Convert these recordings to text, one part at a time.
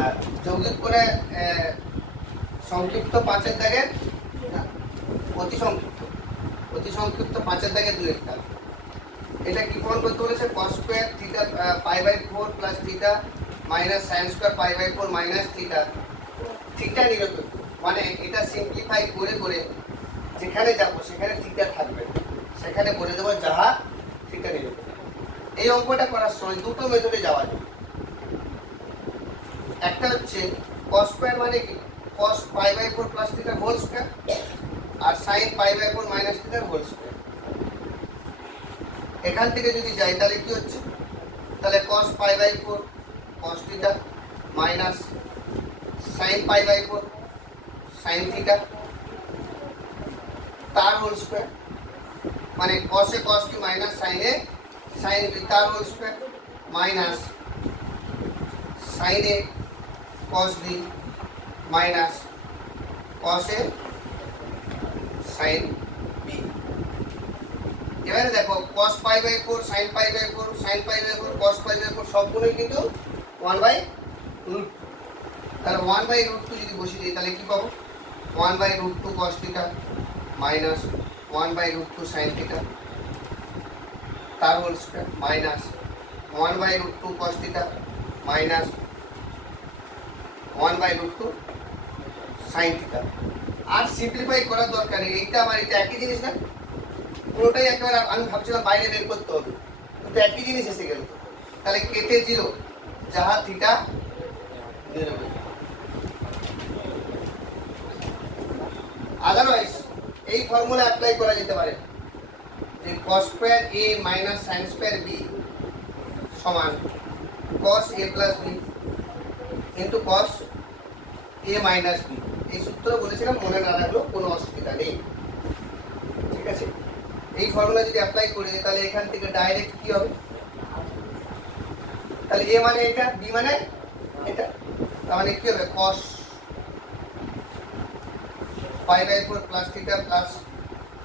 আর যৌগিক করে সংক্ষিপ্ত 5-এর দাগে, অতি সংক্ষিপ্ত 5-এর দাগে 2 একটা। এটা কি প্রমাণ করতে বলেছে? cos square theta π/4 plus theta minus sin square π/4 minus theta, theta নিরপেক্ষ। মানে এটা সিম্পলিফাই করে করে যেখানে যাব সেখানে থিটা থাকবে, সেখানে বলে দেবো যাহা থিটা নিরপেক্ষ। এই অঙ্কটা করার সময় দুটো মেথডে যাওয়া যায়। একটা হচ্ছে cos স্কয়ার মানে কি cos π/4 plus theta whole square, আর sin π/4 minus theta whole square. এখান থেকে যদি যাই তাহলে কি হচ্ছে? তাহলে cos π/4 cos theta minus sin π/4 sin theta তার হোল স্কয়ার, মানে cos এ cos কি মাইনাস sin এ sin বি তার হোল স্কয়ার মাইনাস sin এ cos বি মাইনাস cos এ sin বি। এবারে দেখো cos π/4 sin π/4 sin π/4 cos π/4 সবগুলোই কিন্তু 1/√2। তাহলে 1/√2 যদি বসিয়ে দিই তাহলে কি পাবো? 1/√2 cos theta minus 1/√2 sin theta তার whole square minus 1/√2 cos theta minus 1/√2 sin theta. আর সিম্পলিফাই করার দরকার নেই, এইটা আমার এটা একই জিনিস না, পুরোটাই একেবারে আমি ভাবছিলাম বাইরে বের করতে হবে, কিন্তু একই জিনিস এসে গেল। তাহলে কেটে 0 যাহা থিটা নিরপেক্ষ। আদারওয়াইজ এই ফর্মুলা অ্যাপ্লাই করা যেতে পারে যে cos square a minus sin square b সমান cos a plus b into cos a minus b। এই সূত্র বলেছিলাম, মনে না রাখলেও কোনো অসুবিধা নেই, ঠিক আছে? এই ফর্মুলা যদি অ্যাপ্লাই করে দিই তাহলে এখান থেকে ডাইরেক্ট কি হবে? তাহলে a মানে এটা, b মানে এটা, তার মানে কি হবে? cos π/4 plus theta plus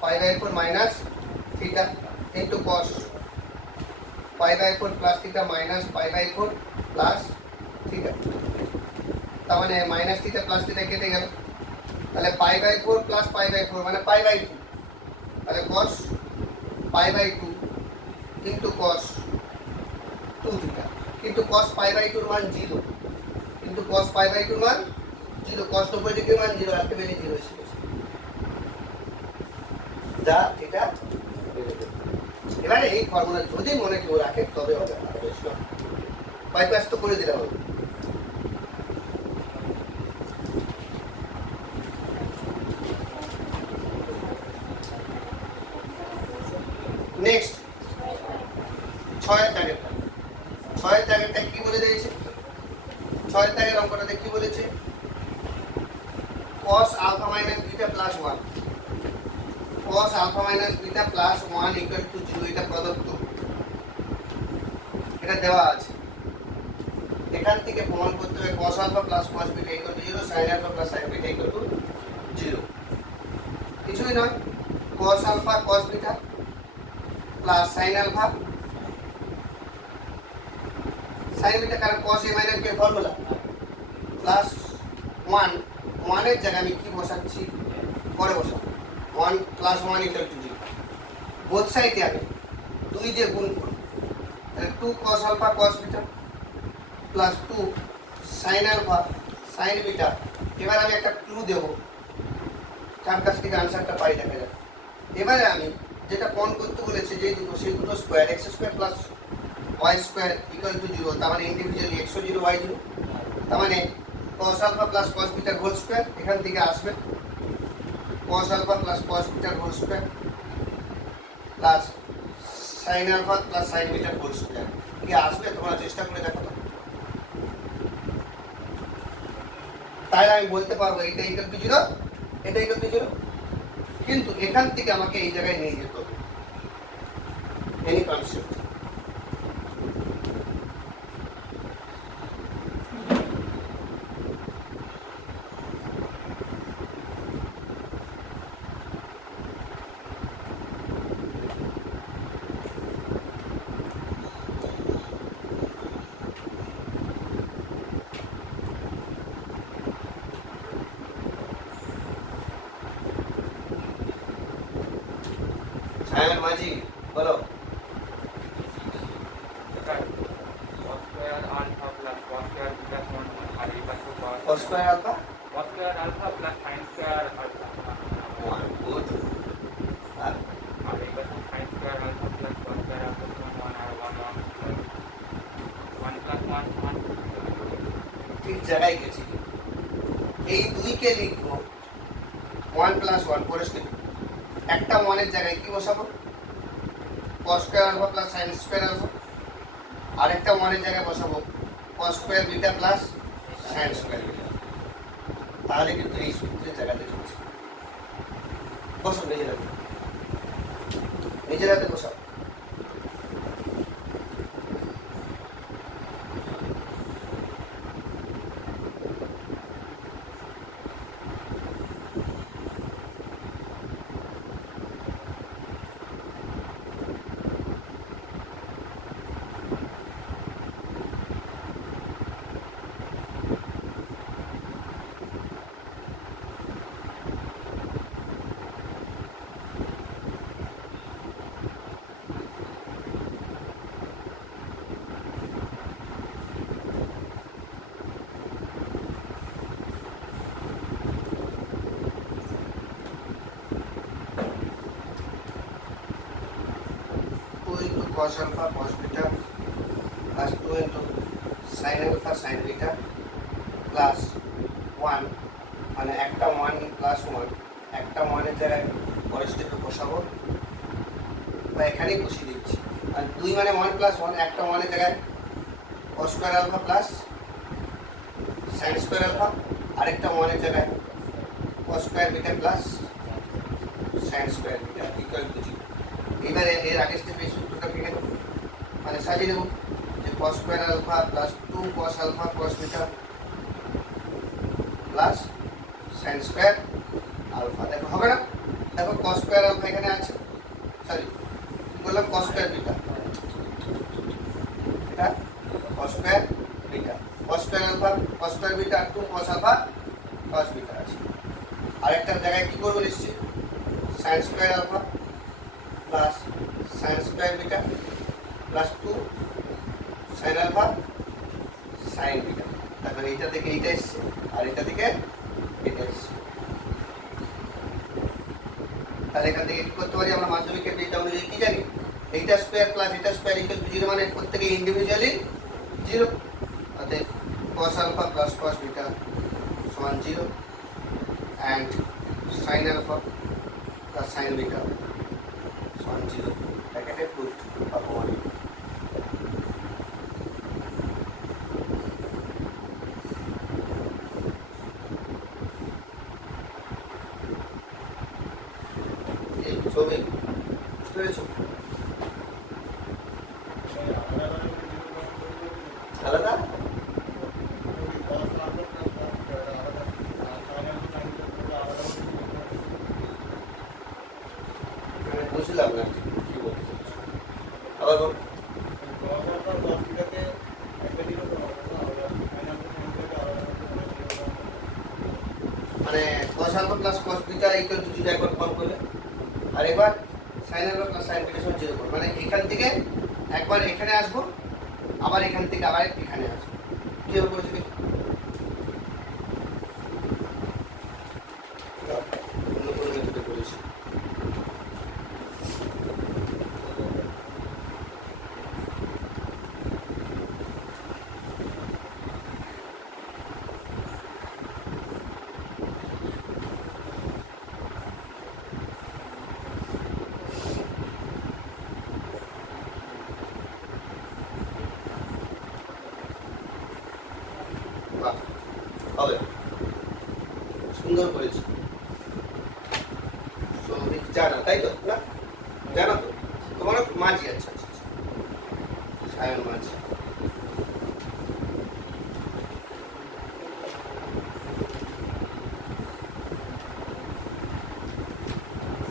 π/4 minus theta into cos π/4 plus theta minus π/4 plus theta. তার মানে মাইনাস থিটা প্লাস থিটা কেটে গেল, তাহলে π/4 প্লাস π/4 মানে π/2, তাহলে cos π/2 ইন্টু cos 2 থিটা। কিন্তু cos π/2 এর মান 0, কিন্তু cos π/2 এর মান 0, cos 90 ডিগ্রির মান 0, আলটিমেটলি 0 এসে গেছে, যা থিটা। এবারে এই ফর্মুলা যদি মনে কেউ রাখে তবে হবে, বাইপাস তো করে দিলাম। নেক্সট 6-এর দাগেরটা, 6-এর দাগেরটা কি বলে দিয়েছে? 6-এর দাগের অঙ্কটাতে কি বলেছে? cos alpha minus beta plus 1, cos alpha minus beta plus 1 equal to 0। এটা প্রদত্ত, এটা দেওয়া আছে। এখান থেকে প্রমাণ করতে হবে cos alpha plus cos beta equal to 0, sin alpha plus sin beta equal to 0। কিছুই নয়, cos alpha cos beta plus sin alpha sin beta, কারণ cos a মাইনাস b এর ফর্মুলা, প্লাস 1 এর জায়গায় আমি কি বসাচ্ছি? পরে বসাবো 1 প্লাস 1 ইকুয়াল টু 0। বোথ সাইডে আমি 2 দিয়ে গুণ করব, তাহলে 2 cos alpha cos beta plus 2 sin alpha sin beta. এবার আমি একটা ক্লু দেবো, তার কাছ থেকে আনসারটা পাই দেখা যাবে। এবারে আমি যেটা প্রমাণ করতে বলেছে যে দুটো, সেই দুটো square x square plus y square equal to 0, তার মানে ইন্ডিভিজুয়ালি x ও 0 y 0, তার মানে cos আলফা প্লাস cos বিটার হোল স্কোয়ার এখান থেকে আসবে cos আলফা প্লাস cos বিটার whole square plus sin alpha plus sin বিটার হোল স্কোয়ার। কি আসবে তোমরা চেষ্টা করে দেখো তো। তাই আমি বলতে পারবো এটা ইকুয়াল টু 0, এটা ইকুয়াল টু 0, কিন্তু এখান থেকে আমাকে এই জায়গায় নিয়ে যেতে হবে। Any concept? cos square alpha cos square alpha plus sin square alpha 1 good আর আর এইবার sin square alpha plus cos square alpha সমান 1 আর 1 plus 1 1 ঠিক জায়গায় গেছি এই দুইকে লিখবো 1 plus 1 পরে লিখব একটা 1 এর জায়গায় কি বসাবো cos square alpha plus sin square alpha আরেকটা 1 এর জায়গায় বসাবো cos square beta plus sin square beta তাহলে কিন্তু এই সূত্রের জায়গাতে চলে আসবে বসো নিজের হাতে বসাও cos alpha cos beta plus 2 into sin alpha sin beta plus 1 মানে একটা 1 plus 1 একটা 1 এর জায়গায় পরের স্টেপে বসাবো বা এখানেই বসিয়ে দিচ্ছি আর 2 মানে 1 plus 1 একটা 1 এর জায়গায় cos square alpha plus sin square alpha আরেকটা 1 এর জায়গায় cos square beta plus sin square beta equal to 0 এবারে এর আগের স্টেপে সূত্রটা লিখে দেবো মানে সাজিয়ে দেবো যে cos square alpha plus 2 cos alpha cos beta plus sin square alpha দেখো হবে না দেখো cos square alpha এখানে আছে সরি বললাম cos square beta এটা cos square beta cos square alpha cos square beta 2 cos alpha cos beta আছে আরেকটা জায়গায় কি করব নিশ্চয়ই sin square alpha plus sin square beta plus 2 sin alpha sin beta তাহলে এটা থেকে এইটা এসছে আর এটা থেকে এটা এসছে তাহলে এখান থেকে কি করতে পারি আমরা মাধ্যমিকের ডেটা অনুযায়ী কি জানি এইটা স্কয়ার প্লাস এটা স্কয়ার ইকুয়াল টু 0 মানে প্রত্যেককে ইন্ডিভিজুয়ালি 0 অতএব cos alpha plus cos beta সমান 0 and sin alpha plus sin beta সমান 0 ব্র্যাকেটে প্রুফ বা প্রমাণ এই ছবি বুঝতে পেরেছো আলাদা বুঝলাম না কি বলতে চাচ্ছো আবার বল মানে cos alpha plus cos beta equal to 0 একবার ফর্ম করলে আর এবার sin alpha plus sin beta সমান 0 করব মানে এখান থেকে একবার এখানে আসবো আবার এখান থেকে আবার এখানে আসবো কিভাবে করেছি দেখি অন্য কোনো মেথডে করেছি হবে সুন্দর করেছি সৌভিক জানা তাই তো না জানা তো তোমার মাঝি আচ্ছা আচ্ছা সায়ন মাঝি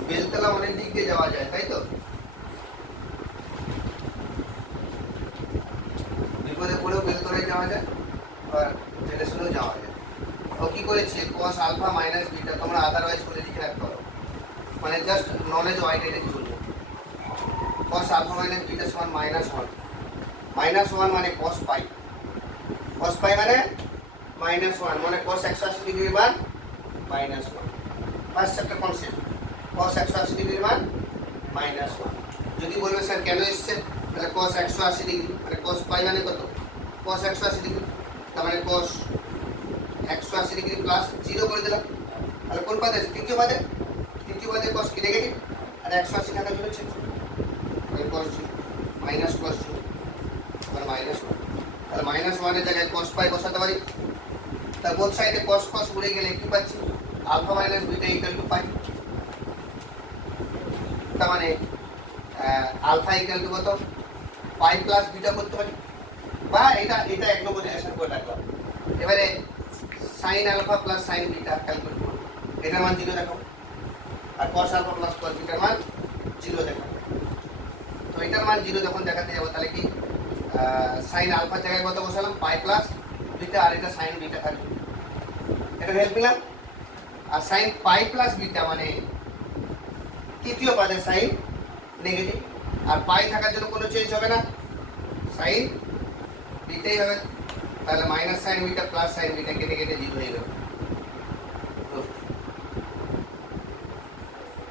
বেলতলা অনেক দিক দিয়ে যাওয়া যায় তাই তো বিপদে পড়েও বেলতলায় যাওয়া যায় আর জেনে শুনেও যাওয়া যায় ও কি করেছে cos alpha minus beta তোমরা আদারওয়াইজ করে লিখে রাখতে পারো মানে জাস্ট নলেজ ওয়াইড এর জন্য cos alpha minus beta সমান -1 -1 মানে cos pi মানে -1 মানে cos 180 ডিগ্রির মান -1 ফার্স্ট চ্যাপ্টার কনসেপ্ট cos 180 ডিগ্রির মান -1 যদি বলবে স্যার কেন এসেছে তাহলে cos 180 ডিগ্রি মানে cos পাই মানে কত cos 180 ডিগ্রি তার মানে cos 180 ডিগ্রি প্লাস 0 করে দিলাম তাহলে কোন পদে আছে তৃতীয় পদে cos কি নেগেটিভ আর 180 টাকা জন্য ছিল তাহলে cos 0 মাইনাস cos 0 তাহলে -1 তাহলে -1 এর জায়গায় cos পাই বসাতে পারি তার বোথ সাইডে cos উড়ে গেলে কি পাচ্ছি alpha minus beta equal to pi তার মানে আলফা ইকুয়াল টু কত পাই প্লাস বিটা করতে পারি বা এটা এক নম্বর রিলেশন করে রাখলাম এবারে sin alpha plus sin beta calculate করব এটার মান 0 দেখাবো আর cos আলফা প্লাস cos বিটার মান 0 দেখাবো তো এটার মান 0 যখন দেখাতে যাব তাহলে কি sin আলফা জায়গায় কত বসালাম পাই প্লাস বিটা আর এটা sin বিটা থাকবে এটা হেল্প নিলাম আর sin পাই প্লাস বিটা মানে তৃতীয় পদে sin নেগেটিভ আর পাই থাকার জন্য কোনো চেঞ্জ হবে না sin বিটাই হবে তাহলে minus sin beta plus sin beta কেটে কেটে 0 হয়ে যাবে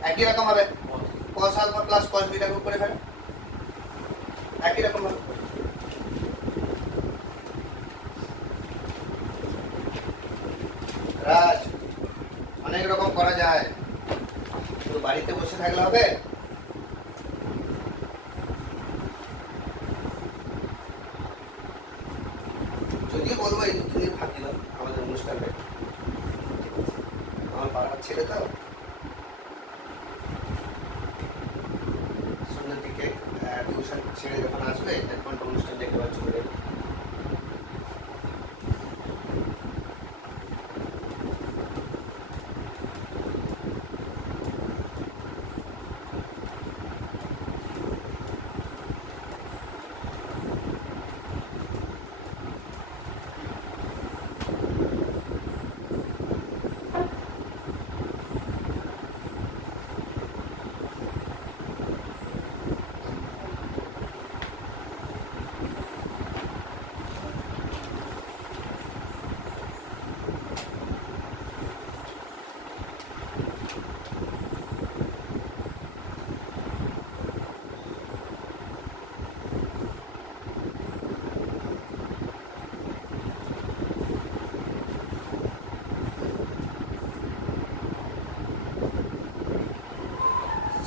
একই রকম হবে cos alpha plus cos beta কে উপরে ফেলে একই রকম হবে রাজ অনেক রকম করা যায় শুধু বাড়িতে বসে থাকলে হবে যদিও বলবো এই দুদিন থাকিলাম আমাদের অনুষ্ঠানটা আমার পাড়ার ছেলে তো সন্ধ্যের দিকে টিউশন ছেড়ে যখন আসবে 1 ঘন্টা অনুষ্ঠান দেখতে পাচ্ছি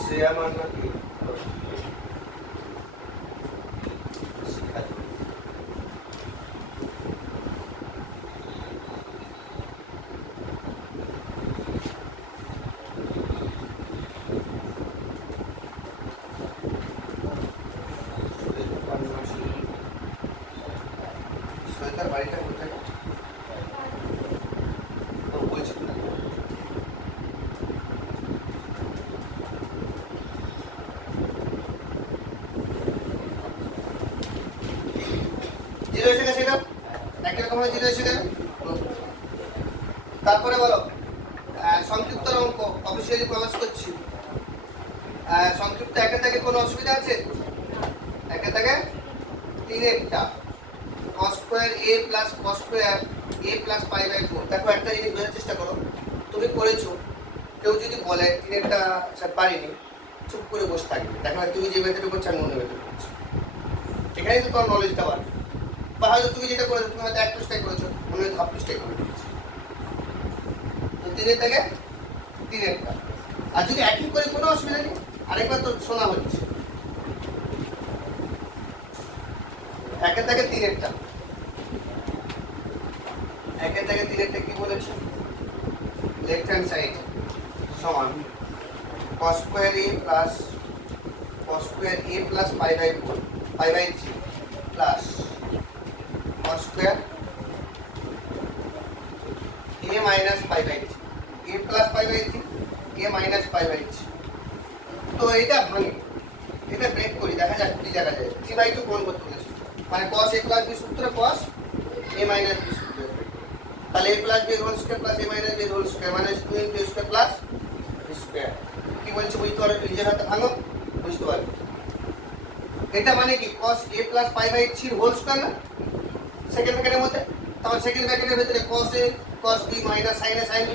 শ্রেয়া মান্না কি শ্বেতার বাড়িটা কোথায় বলছি জিরো এসে গেছে এটা একই রকম ভাবে জিরো এসে গেছে তারপরে বলো সংক্ষিপ্ত অঙ্ক অফিসিয়ালি প্রকাশ করছি সংক্ষিপ্ত একে থেকে কোনো অসুবিধা আছে একে থেকে 3 cos square a plus cos square a plus pi by 4 দেখো একটা জিনিস বোঝার চেষ্টা করো তুমি করেছো কেউ যদি বলে 3 স্যার পারিনি চুপ করে বসে থাকবে দেখো তুমি যে মেথডে করছো আমি অন্য মেথডে করছি এখানে তো তোমার নলেজটা বাড়বে বা হয়তো তুমি যেটা করেছো তুমি হয়তো 1 পৃষ্ঠায় করেছো আমি হয়তো হাফ পৃষ্ঠায় করে দিয়েছি তো 3 থেকে 3 আর যদি একই করে কোনো অসুবিধা নেই আরেকবার তো শোনা হচ্ছে একে থেকে 3 একে থেকে 3 কি বলেছে লেফট হ্যান্ড সাইড সমান cos square a plus cos square a plus pi by 4 pi by 3 plus cos square a minus pi by 3 a plus pi by 3 a minus pi by 3 তো এটা ভাঙে এটা ব্রেক করি দেখা যাক কি দেখা যায় 3/2 কোণ করতে বলেছে মানে cos a প্লাস b সূত্র cos a মাইনাস b সূত্র তাহলে a plus b whole square plus a minus b whole square মানে 2 a square plus b square কি বলছে বুঝতে পারো নিজের হাতে ভাঙো বুঝতে পারবে এটা মানে কি cos a plus pi by 3 whole square না সেকেন্ড ব্র্যাকেটের মধ্যে তারপর সেকেন্ড ব্র্যাকেটের ভিতরে cos a cos b minus sin a sin b,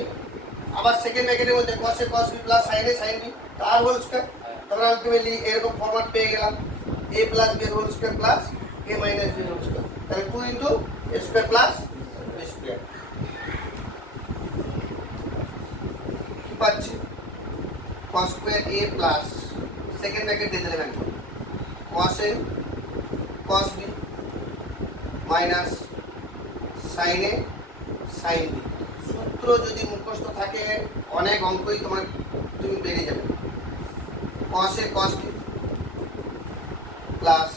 আবার সেকেন্ড ব্র্যাকেটের মধ্যে cos a cos b plus sin a sin b, তার হোল স্কয়ার। তারপর আলটিমেটলি এরকম ফরম্যাট পেয়ে গেলাম a plus b whole square plus a minus b whole square. তাহলে 2 into a square plus b square কি পাচ্ছি cos square a plus second bracket দিয়ে দিলাম একদম cos a cos b minus sin a sin b। সূত্র যদি মুখস্থ থাকে অনেক অঙ্কই তুমি বেরিয়ে যাবে। cos a cos b plus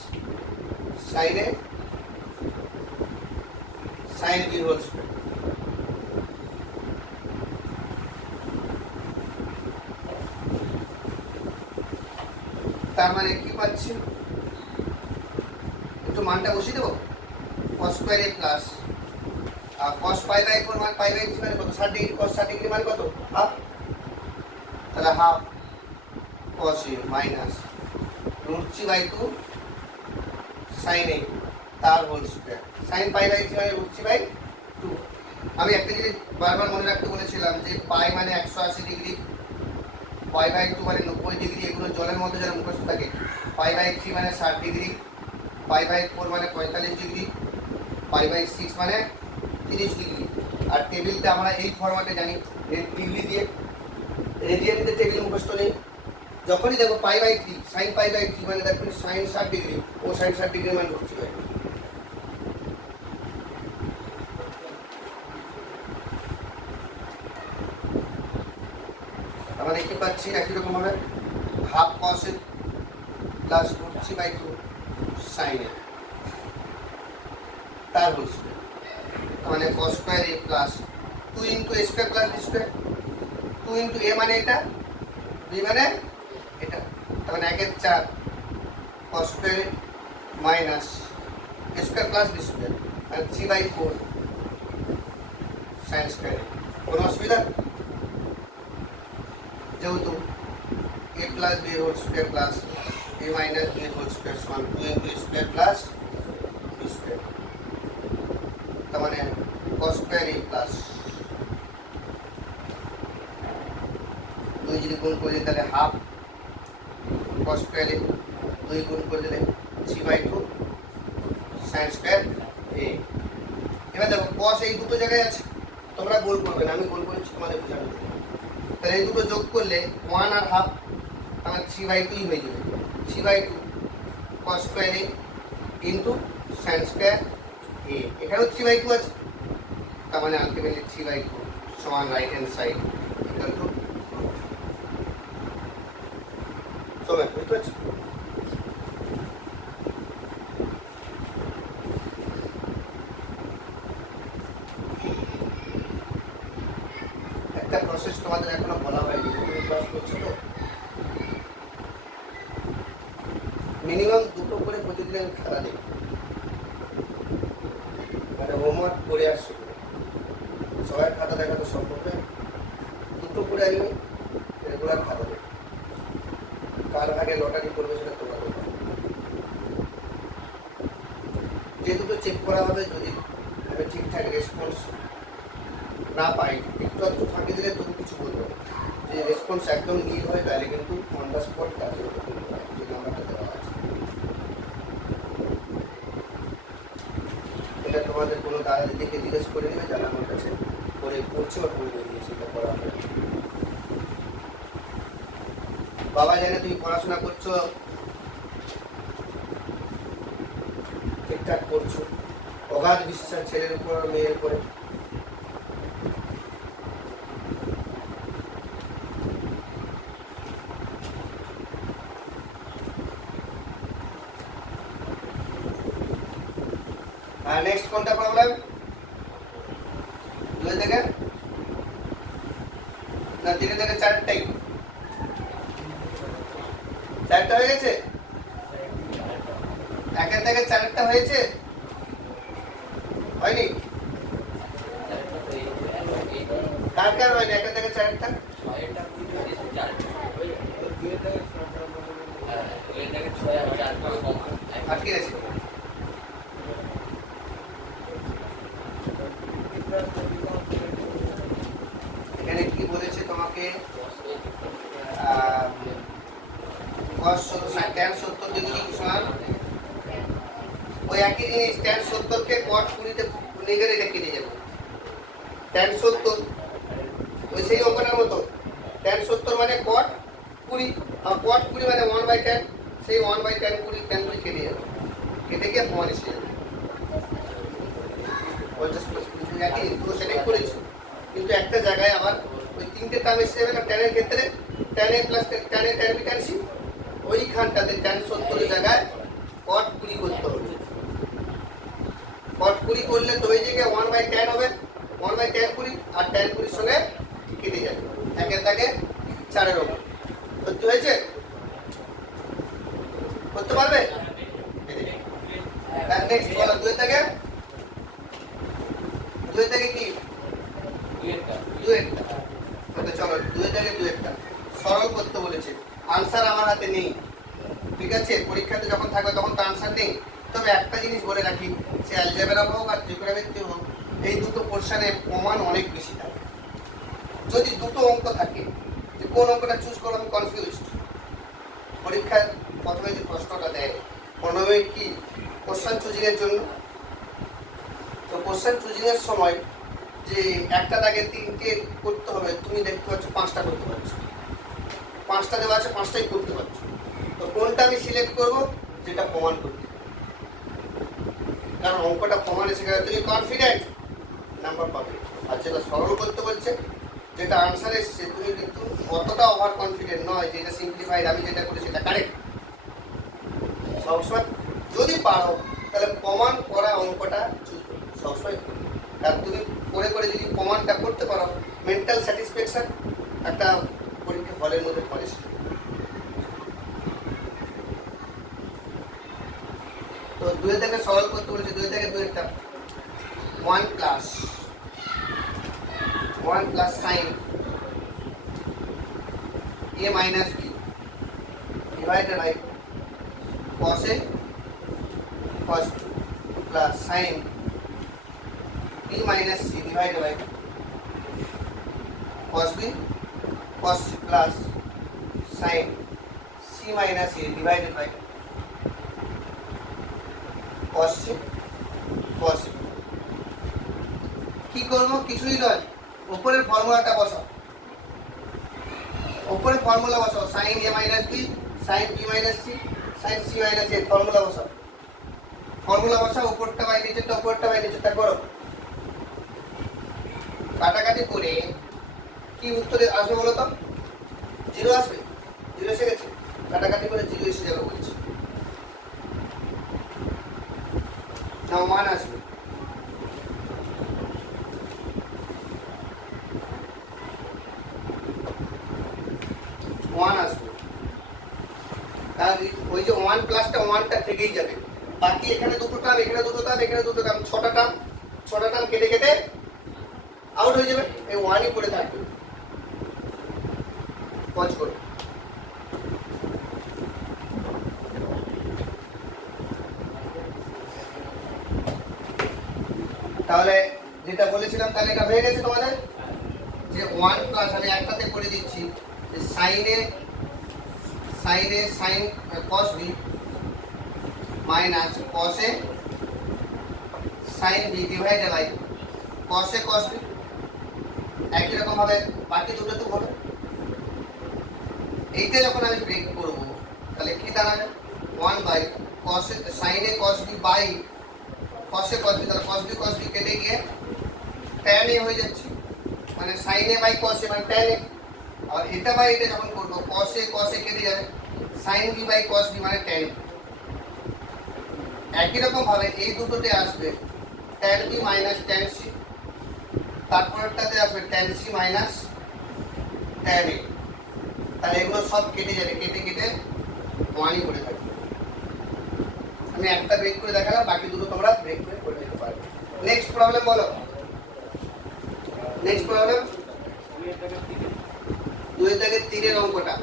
sin a sin b whole square. তার মানে কি পাচ্ছি একটু মানটা বসিয়ে দেবো cos square a plus cos pi by 4 মান পাই বাই 3 মানে কত 60 ডিগ্রি cos 60 ডিগ্রি মানে কত হাফ, তাহলে half cos a minus √3 by 2 sin a তার whole square. sin pi by 3 মানে √3 বাই 2। আমি একটা জিনিস বারবার মনে রাখতে বলেছিলাম যে পাই মানে 180 ডিগ্রি, পাই বাই 2 মানে 90 ডিগ্রি, এগুলো জলের মধ্যে যারা মুখস্থ থাকে। পাই বাই 3 মানে 60 ডিগ্রি, পাই বাই 4 মানে 45 ডিগ্রি, পাই বাই 6 মানে 30 ডিগ্রি। আর টেবিলটা আমরা এই ফরম্যাটে জানি ডিগ্রি দিয়ে, রেডিয়ানিতে টেবিল মুখস্থ নেই। যখনই দেখো pi by 3 sin pi by 3 মানে দেখবেন sin 60 ডিগ্রি ও sin 60 ডিগ্রি মানে ঢুকছে। আমরা দেখতে পাচ্ছি একই রকম ভাবে half cos a plus √3 by 2 sin a তার হোল স্কয়ার। মানে cos square a plus 2 into a square plus b square. 2 into a মানে এটা, b মানে এটা, তার মানে 1 এর 4 cos square a minus a square plus b square আর 3 বাই 4 sin স্কয়ার a। কোনো অসুবিধা? যেহেতু a plus b whole square plus a minus b whole square সমান 2 into a square plus b square. তার মানে cos স্কয়ার a প্লাস 2 যদি গুণ করে দিই তাহলে হাফ cos স্কয়ার a, 2 গুণ করে দিলে 3 বাই 2 sin স্কয়ার a। এবার দেখো cos এই দুটো জায়গায় আছে, তোমরা গোল করবে না, আমি গোল করেছি তোমাদের বোঝানোর জন্য। তাহলে এই দুটো যোগ করলে 1 আর হাফ আমার 3 বাই 2 হয়ে যাবে। 3 by 2 cos square a into sin square a। এখানেও 3 বাই 2 আছে, তার মানে আলটিমেটলি 3 বাই 2 সমান right hand side equal to চলে বুঝতে পারছি। একটা প্রসেস তোমাদের এখনো বলা হয়নি, তুমি ক্লাস করছো তো। মিনিমাম দুটো করে প্রতিদিন আমি খাতা দিই, মানে হোমওয়ার্ক করে আসছি। সবাই খাতা দেখা তো সম্ভব নয়, দুটো করে আমি রেগুলার খাতা দিই। কার আগে লটারি করবে সেটা তোমাদের, যে দুটো চেক করা হবে যদি আমি ঠিকঠাক রেসপন্স না পাই, একটু একটু ফাঁকি দিলে তবু কিছু বলবো। যে রেসপন্স একদম নীল হয় তাহলে কিন্তু অন দ্য স্পট কাজে যে নাম্বারটা দেওয়া আছে। এটা তোমাদের কোনো দাদা দিদিকে জিজ্ঞেস করে নেবে যারা আমার কাছে করে পড়ছে বা করে বেরিয়ে সেটা করা হবে। বাবা জানে তুমি পড়াশোনা করছো, ঠিকঠাক করছো, অগাধ বিশ্বাস ছেলের উপর মেয়ের উপরে। আর নেক্সট কোনটা প্রবলেম? 2 থেকে না 3 থেকে 4টাই, 4টা হয়ে গেছে। 1 থেকে 4টা হয়েছে, হয়নি? কার কার হয়নি 1 থেকে 4টা? আটকে গেছে। এখানে কি বলেছে তোমাকে tan 70 ডিগ্রি সমান ওই একই জিনিস tan 70 কে cot 20 তে নেগেরে রেখে দিয়ে যাবে tan 70 ওই সেই অঙ্কটার মতো tan 70 মানে cot 20 আর cot 20 মানে 1/10 সেই 1/10 20 tan 20 কেটে যাবে কেটে গিয়ে প্রমাণ এসে যাবে 50 প্লাস 20 একই তো সেটাই করেছি কিন্তু একটা জায়গায় আবার ওই তিনটে টার্ম এসে যাবে না tan এর ক্ষেত্রে tan a plus tan a tan b tan c ওইখানটাতে tan 70 এর জায়গায় cot 20 করতে হবে cot 20 করলে তো ওই জায়গায় 1/10 হবে 1/10 20 আর tan 20 সঙ্গে কেটে যাবে একের দাগে 4 এর উপর করতে হয়েছে করতে পারবে তার নেক্সট বলো 2 থেকে কি 2 একটা তো চলো 2 থেকে 2 একটা সরল করতে বলেছে আনসার আমার হাতে নেই ঠিক আছে পরীক্ষাতে যখন থাকবে তখন তো আনসার নেই তবে একটা জিনিস বলে রাখি সে অ্যালজেব্রা হোক আর ত্রিকোণমিতি হোক এই দুটো পোর্শনে প্রমাণ অনেক বেশি থাকে যদি দুটো অঙ্ক থাকে যে কোন অঙ্কটা চুজ করো আমি কনফিউজড পরীক্ষায় প্রথমে যে প্রশ্নটা দেয় 15 মিনিট কি কোশ্চেন চুজিং এর জন্য তো কোশ্চেন চুজিং এর সময় যে একটা দাগে 3টে করতে হবে তুমি দেখতে পাচ্ছ 5টা করতে পারছো 5টা দেওয়া আছে 5টাই করতে পারছো তো কোনটা আমি সিলেক্ট করব যেটা প্রমাণ করতে কারণ অঙ্কটা প্রমাণ এসে গেলে তুমি কনফিডেন্ট নাম্বার পাবে আর যেটা সরল করতে বলছে যেটা আনসার এসছে তুমি কিন্তু অতটা ওভার কনফিডেন্ট নয় যে এটা সিম্পলিফাইড আমি যেটা করি সেটা কারেক্ট সবসময় যদি পারো তাহলে প্রমাণ করা অঙ্কটা সবসময় করবে আর তুমি করে করে যদি প্রমাণটা করতে পারো মেন্টাল স্যাটিসফ্যাকশন একটা পরীক্ষা হলের মধ্যে পড়ে তো 2 থেকে সরল করতে বলেছে 2 থেকে 2 একটা 1 plus sin a minus b divided by cos a cos b plus sin b minus c divided by cos b cos c plus sin c minus a divided by cos c cos b কি করব কিছুই নয় উপরের ফর্মুলাটা বসাও উপরে formula বসাও sin a minus b sin b minus c sin c minus a formula বসাও উপরটা বাই নিচেরটা করো কাটাকাটি করে কি উত্তরে আসবে বলো তো 0 আসবে 0 এসে গেছে কাটাকাটি করে 0 এসে যাবে বলছি না 1 আসবে 1 আসবে তাহলে ওই যে 1 প্লাসটা 1টা থেকেই যাবে বাকি এখানে দুটো টার্ম এখানে দুটো টার্ম 6টা টার্ম কেটে কেটে আউট হয়ে যাবে এই 1ই পড়ে থাকবে পজ করো তাহলে যেটা বলেছিলাম তাহলে এটা হয়ে গেছে তোমাদের যে 1 প্লাস আমি একটাতে করে দিচ্ছি যে sin cos b minus cos a sin b divided by cos a cos b একই রকম ভাবে বাকি দুটো তো হবে এইটা যখন আমি ব্রেক করব তাহলে কি দাঁড়াবে 1 by cos a sin a cos b by cos a cos b তাহলে cos b কেটে গিয়ে tan a হয়ে যাচ্ছে মানে sin a by cos a মানে tan a আর এটা বাই এটা যখন করব cos a কেটে যাবে sin b by cos b মানে tan একই রকম ভাবে এই দুটোতে আসবে tan b minus tan c তারপরটাতে আসবে tan c minus tan a তাহলে এগুলো সব কেটে যাবে কেটে 1ই করে থাকবে আমি একটা ব্রেক করে দেখালাম বাকি দুটো তোমরা ব্রেক করে নিতে পারবে নেক্সট প্রবলেম বলো নেক্সট প্রবলেম 2 থেকে 3 এর অঙ্কটা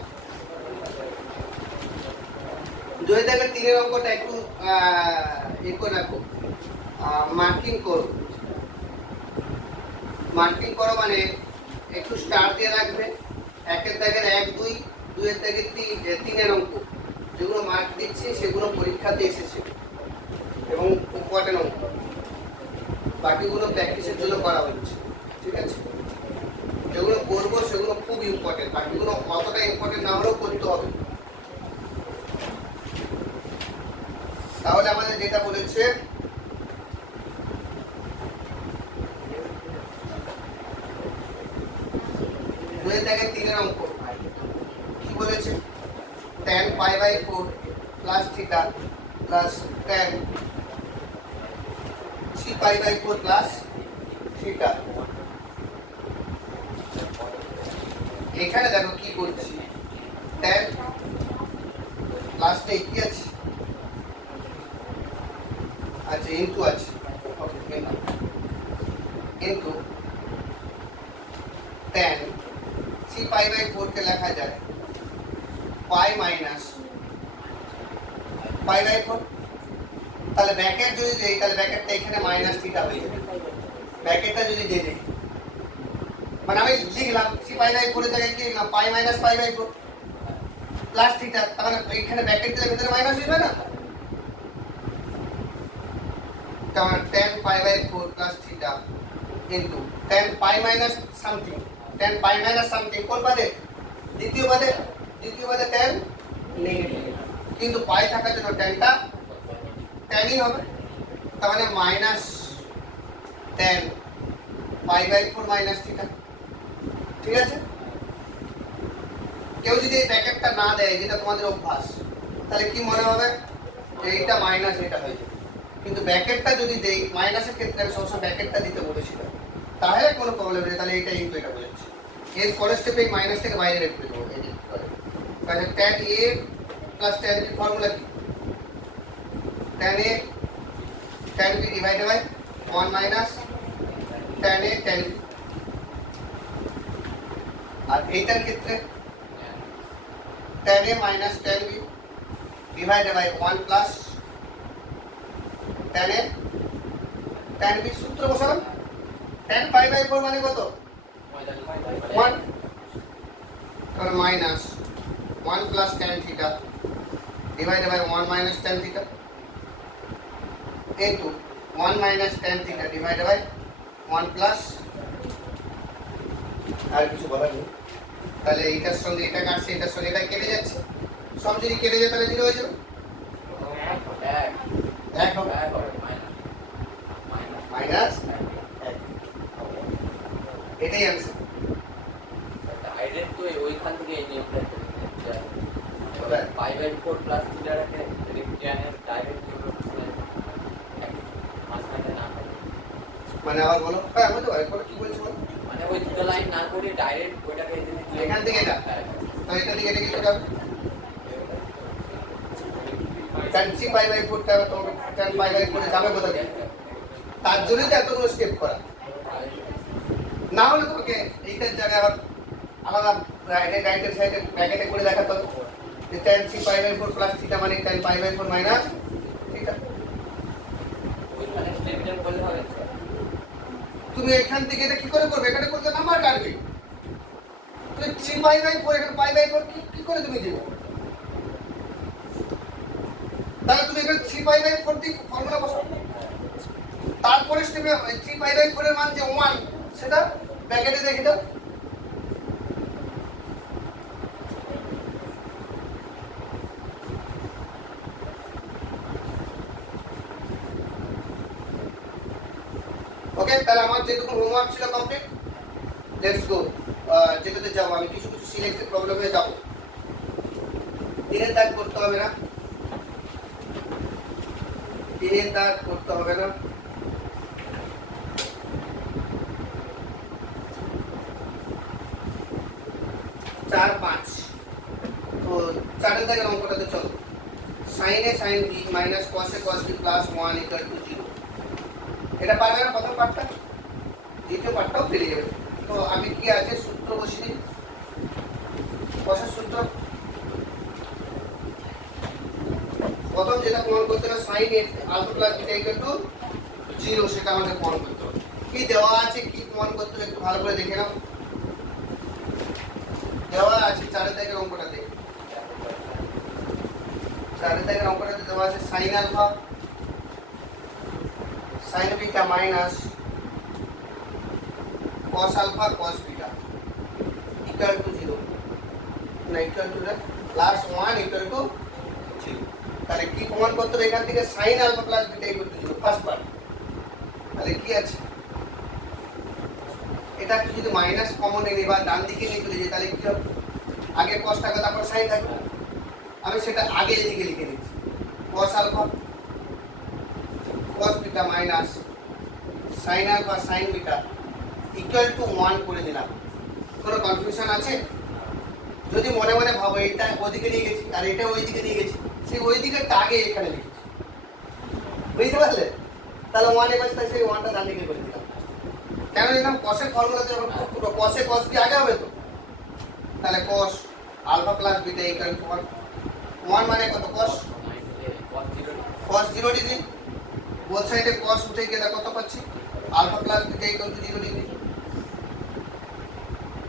2 থেকে 3 এর অঙ্কটা একটু করে রাখো মার্কিং করো মার্কিং করো মানে একটু স্টার দিয়ে রাখবে। একের দাগের 1 2, 2 এর দাগের 3 এর অঙ্ক যেগুলো মার্ক দিচ্ছি সেগুলো পরীক্ষাতে এসেছে এবং ইম্পর্টেন্ট অঙ্ক, বাকিগুলো প্র্যাকটিসের জন্য করা হচ্ছে। ঠিক আছে, যেগুলো করবো সেগুলো খুব ইম্পর্টেন্ট, বাকিগুলো অতটা ইম্পর্টেন্ট না হলেও করতে হবে। তাহলে আমাদের যেটা বলেছে দুয়ের দাগের 3 এর অঙ্ক কি বলেছে, tan π/4 plus theta plus tan 3π/4 plus theta. এখানে দেখো কি করছি, tan লাস্টে কি আছে, আচ্ছা ইনটু আছে, ওকে ইনটু tan 3π/4 কে লেখা যায় পাই মাইনাস π/4। তাহলে ব্র্যাকেট যদি দেই তাহলে ব্র্যাকেটটা এখানে মাইনাস থিটা হয়ে যাবে। ব্র্যাকেটটা যদি দিয়ে দেই মানে আমি লিখলাম 3π/4 এর জায়গায় কি লিখলাম পাই মাইনাস π/4 প্লাস থিটা, তাহলে এখানে ব্র্যাকেট দিলে ভিতরে মাইনাস হয়ে যাবে না, তাহলে tan π/4 plus theta into tan π minus something, tan π minus something কোন পদে, দ্বিতীয় পদে tan নেগেটিভ, কিন্তু পাই থাকার জন্য ট্যানটা ট্যানই হবে, তার মানে মাইনাস tan π/4 মাইনাস থিটা। ঠিক আছে, কেউ যদি এই ব্র্যাকেটটা না দেয় যেটা তোমাদের অভ্যাস, তাহলে কি মনে হবে যে এইটা মাইনাস এটা হয়ে যাবে, কিন্তু ব্র্যাকেটটা যদি দেই মাইনাসের ক্ষেত্রে আমি সবসময় ব্র্যাকেটটা দিতে বলেছিলাম, তাহলে কোনো প্রবলেম নেই, তাহলে এটা ইনটু এটা বোঝাচ্ছি। এর পরের স্টেপে এই মাইনাস থেকে বাইরে রেখে দেবো, এই যে তাহলে tan a plus tan b formula কি, tan a tan b divided by 1 minus tan a tan b, আর এইটার ক্ষেত্রে tan a minus tan b divided by 1 plus tan a tan b। সূত্র বসালাম, tan π/4 মানে কত 1, তাহলে minus 1 plus tan theta divided by 1 minus tan theta into 1 minus tan theta divided by 1 plus, আর কিছু বলার নেই। তাহলে এইটার সঙ্গে এটা কাটছে, এটার সঙ্গে এটা কেটে যাচ্ছে, সব যদি কেটে যায় তাহলে 0 হয়ে যাবে, 1 হবে মাইনাস 1, এটাই आंसर। ডাইরেক্ট তো ওইখান থেকে এই নিয়মটা π/4 প্লাস থিটাটাকে রেক্ট্যাঙ্গেল ডাইরেক্ট মাঝখানে না থাকে, মানে আবার বলো, হ্যাঁ বলতে পারি, বলো কি বলছো বলো, মানে ওই দুটো লাইন না করে ডাইরেক্ট ওইটাকে এখানে দিয়ে এখান থেকে এটা, তো এটা থেকে এটা কি করে হবে, tan 3π/4 টা তো tan π/4 এ যাবে কোথা থেকে, তার জন্যই তো এতগুলো স্টেপ করা, না হলে তোমাকে এইটার জায়গায় আবার আলাদা রাইটের সাইডে ব্র্যাকেটে করে দেখাতে হবে যে tan 3π/4 প্লাস থিটা মানে tan π/4 মাইনাস থিটা। ওইখানে স্টেপটা বললে হবে। তুমি এখান থেকে এটা কি করে করবে, এখানে করতে নাম্বার কাটবে, তুমি 3π/4 এখানে π/4 কি করে তুমি দিবে, তাহলে তুমি এখানে 3π/4 দিয়ে ফর্মুলা বসাও, তারপরে স্টেপে 3π/4 এর মান যে 1 সেটা ব্র্যাকেটে দেখে দাও। ওকে, তাহলে আমার যেটুকু হোমওয়ার্ক ছিল কমপ্লিট, লেটস গো। যেটাতে যাবো আমি কিছু কিছু সিলেক্টেড প্রবলেমে যাব, তিনের দাগ করতে হবে না, তিনের দাগ করতে হবে না, 4 5, তো 4 দাগের অঙ্কটাতে চলো, sin a sin b minus cos a cos b plus 1 equal to 0, এটা পারবে না প্রথম পার্টটা, দ্বিতীয় পার্টটাও পেরে যাবে। তো আমি কি আছে সূত্র বসিয়ে দিই, cos এর সূত্র প্রথম যেটা প্রমাণ করতে হবে sin a alpha plus beta equal to 0, সেটা আমাদের প্রমাণ করতে হবে। কি দেওয়া আছে কি প্রমাণ করতে হবে একটু ভালো করে দেখে নাও। দেওয়া আছে 4 দাগের অঙ্কটাতে, 4 দাগের অঙ্কটাতে দেওয়া আছে sin alpha sin beta minus cos alpha cos beta equal to 0 না ইকুয়াল টু না প্লাস 1 ইকুয়াল টু 0। তাহলে কি প্রমাণ করতে হবে এখান থেকে sin alpha plus beta equal to 0 first part. তাহলে কি আছে এটা যদি মাইনাস কমন এনে বা ডান দিকে নিয়ে চলে যাই তাহলে কি হবে, আগে cos থাকবে তারপর sin থাকবে। আমি সেটা আগে এদিকে লিখে দিচ্ছি cos alpha cos beta minus sin alpha sin beta equal to 1 করে দিলাম। কোনো কনফিউশন আছে? যদি মনে মনে ভাবো এটা ওদিকে নিয়ে গেছি আর এটা ওইদিকে নিয়ে গেছি, সেই ওই দিকেরটা আগে এখানে লিখেছি, বুঝতে পারলে? তাহলে 1 এবার সেই 1টা ডান দিকে করে দিলাম। কেন দিলাম? cos এর ফর্মুলাতে যখন পুরো cos এ cos b আগে হবে তো, তাহলে cos alpha plus beta equal to 1। 1 মানে কত? cos 0 ডিগ্রি, বোথ সাইডে cos উঠে গেলে কত পাচ্ছি? Alpha plus beta equal to 0 degree.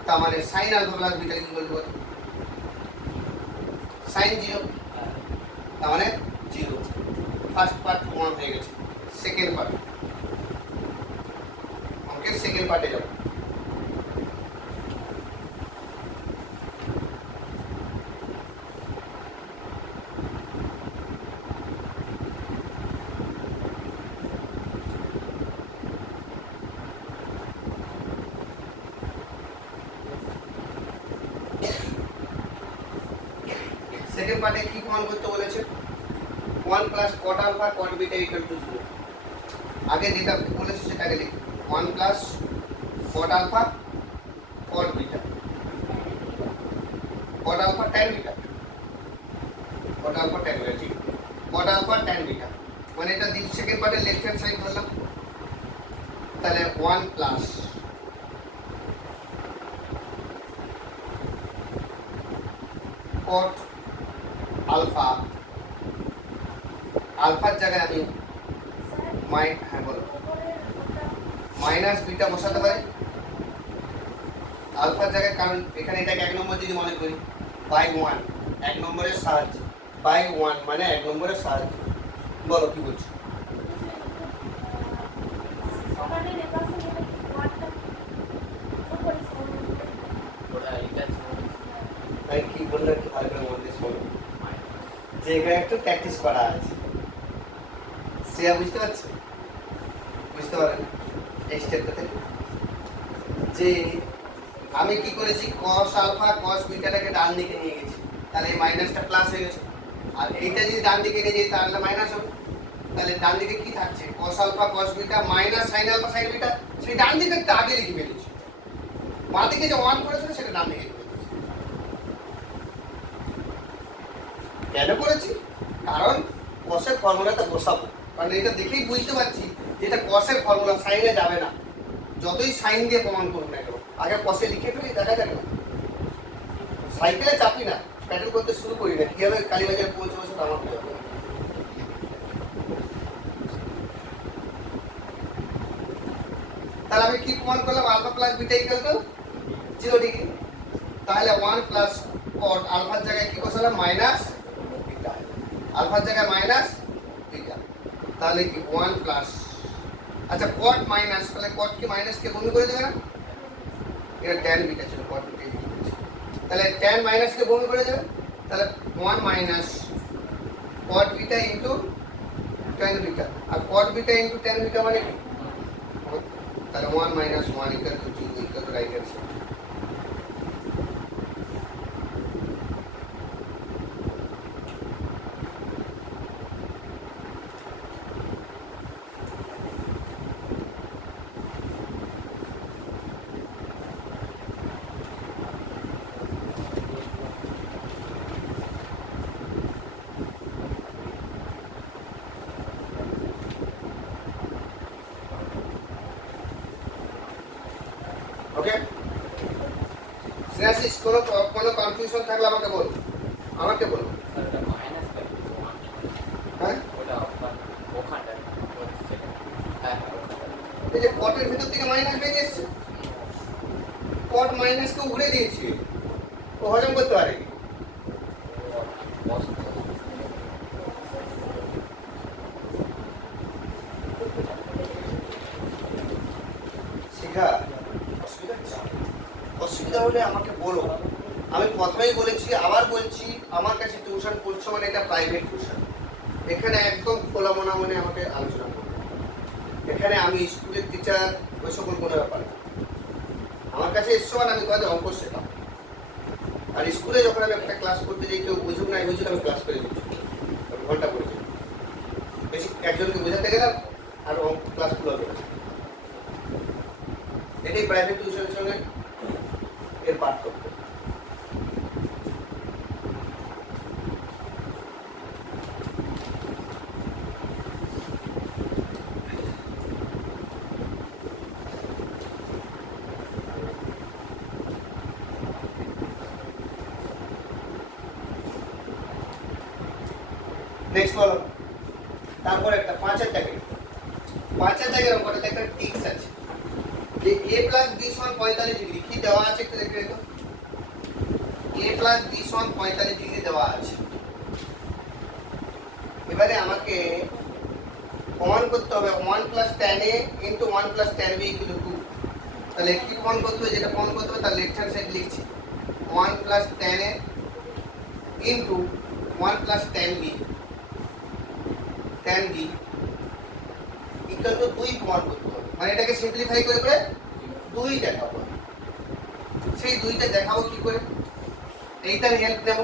তার মানে sin alpha plus beta equal to sin 0, তার মানে 0। ফার্স্ট পার্ট প্রমাণ হয়ে গেছে। সেকেন্ড পার্ট, অঙ্কের সেকেন্ড পার্টে যাব। সেকেন্ড পার্টে কি প্রমাণ করতে বলেছে? 1 plus cot alpha cot beta equal to 0। আগে যেটা বলেছে সেটাকে লিখি 1 plus cot alpha cot beta, cot alpha tan beta, cot alpha tan beta, ঠিক cot আলফা tan বিটা মানে এটা সেকেন্ড পার্টের লেফট হ্যান্ড সাইড ধরলাম। তাহলে 1 প্লাস cot আলফা, আলফার জায়গায় আমি হ্যাঁ বলো মাইনাস বিটা বসাতে পারি আলফার জায়গায়, কারণ এখানে এটাকে 1 নম্বর যদি মনে করি বাই 1 1 নম্বরের সাহায্যে, বাই 1 মানে 1 নম্বরের সাহায্যে। বলো কি বলছো? আমি কি বললে একটু ভালো করে মন দিয়ে শোনো, যে এখানে একটু প্র্যাকটিস করা আছে সে বুঝতে পারছে, বুঝতে পারেন এই স্টেপটা থেকে যে আমি কি করেছি cos আলফা cos বিটাটাকে ডান দিকে নিয়ে গেছি, তাহলে এই মাইনাসটা প্লাস হয়ে গেছে। আর এইটা যদি ডান দিকে নিয়ে যাই তাহলে মাইনাস হবে। তাহলে ডান দিকে কি থাকছে? cos alpha cos beta minus sin alpha sin beta, সেই ডান দিকে একটা আগে লিখে ফেলেছি। বাঁ দিকে যে 1 করেছিল সেটা ডান দিকে লিখে ফেলেছি। কেন করেছি? কারণ cos এর ফর্মুলাটা বসাবো, কারণ এটা দেখেই বুঝতে পারছি যে এটা cos এর ফর্মুলা, সাইনে যাবে না। যতই সাইন দিয়ে প্রমাণ করুন না কেন, আগে cos এ লিখে ফেলি, দেখা যাবে না। সাইকেলে চাপি না, প্যাডেল করতে শুরু করি না, কিভাবে কালীবাজার পৌঁছে বসে আমার কি হবে। তাহলে আমি কি প্রমাণ করলাম? Alpha plus beta equal to 0 degree. তাহলে 1 প্লাস cot আলফার জায়গায় কি বসালাম? মাইনাস বিটা, আলফার জায়গায় মাইনাস বিটা, তাহলে কি 1 প্লাস, আচ্ছা cot মাইনাস, তাহলে cot কি মাইনাস কে বন্ধ করে দেবে না? এটা tan বিটা ছিল, cot বিটা ছিল, তাহলে tan মাইনাস কে বন্ধ করে দেবে। তাহলে 1 minus cot beta into tan beta, আর cot beta into tan beta মানে কি? তাহলে 1 minus 1 equal to 2 equal to right hand side. Okay সিনাসিস, কোনো কনফিউশন থাকলে আমাকে বল, আমাকে বল। হ্যাঁ এই যে কটের ভিতর থেকে মাইনাস বেরিয়ে এসছে, কট মাইনাসকে উগড়ে দিয়েছি, ও হজম করতে পারে কি? শিখা অসুবিধা হচ্ছে? অসুবিধা হলে আমাকে বলো। আমি প্রথমেই বলেছি, আবার বলছি, আমার কাছে টিউশন পড়ছো মানে এটা প্রাইভেট টিউশন। এখানে একদম খোলা মনা মনে আমাকে আলোচনা করবে। এখানে আমি স্কুলের টিচার ওই সকল কোনো ব্যাপার না। আমার কাছে এসছো মানে আমি তোমাদের অঙ্ক শেখাবো। আর স্কুলে যখন আমি একটা ক্লাস করতে যাই, কেউ বুঝুক না বুঝুক, আমি ক্লাস করে দিচ্ছি, ঘন্টা করে দিই। বেশি একজনকে বোঝাতে গেলাম আর অঙ্ক ক্লাসগুলো হবে না। এটাই প্রাইভেট টিউশনের সঙ্গে এর পার্থক্য। নেক্সট বলো। তারপরে একটা 5 এর দাগের 5 এর দাগের অঙ্কটাতে একটা টিক্স আছে যে a প্লাস b সমান 45 ডিগ্রি। কি দেওয়া আছে একটু দেখে দেখো। a প্লাস b সমান 45 ডিগ্রি দেওয়া আছে। এবারে আমাকে প্রমাণ করতে হবে 1 plus tan a into 1 plus tan b equal to 2। তাহলে কি প্রমাণ করতে হবে? যেটা প্রমাণ করতে হবে তার লেফট হ্যান্ড সাইড লিখছি 1 plus tan a into 1 plus tan b equal to 2 প্রমাণ করতে হবে। মানে এটাকে সিম্পলিফাই করে করে 2 দেখাবো। সেই 2টা দেখাবো কি করে? এইটার হেল্প নেব।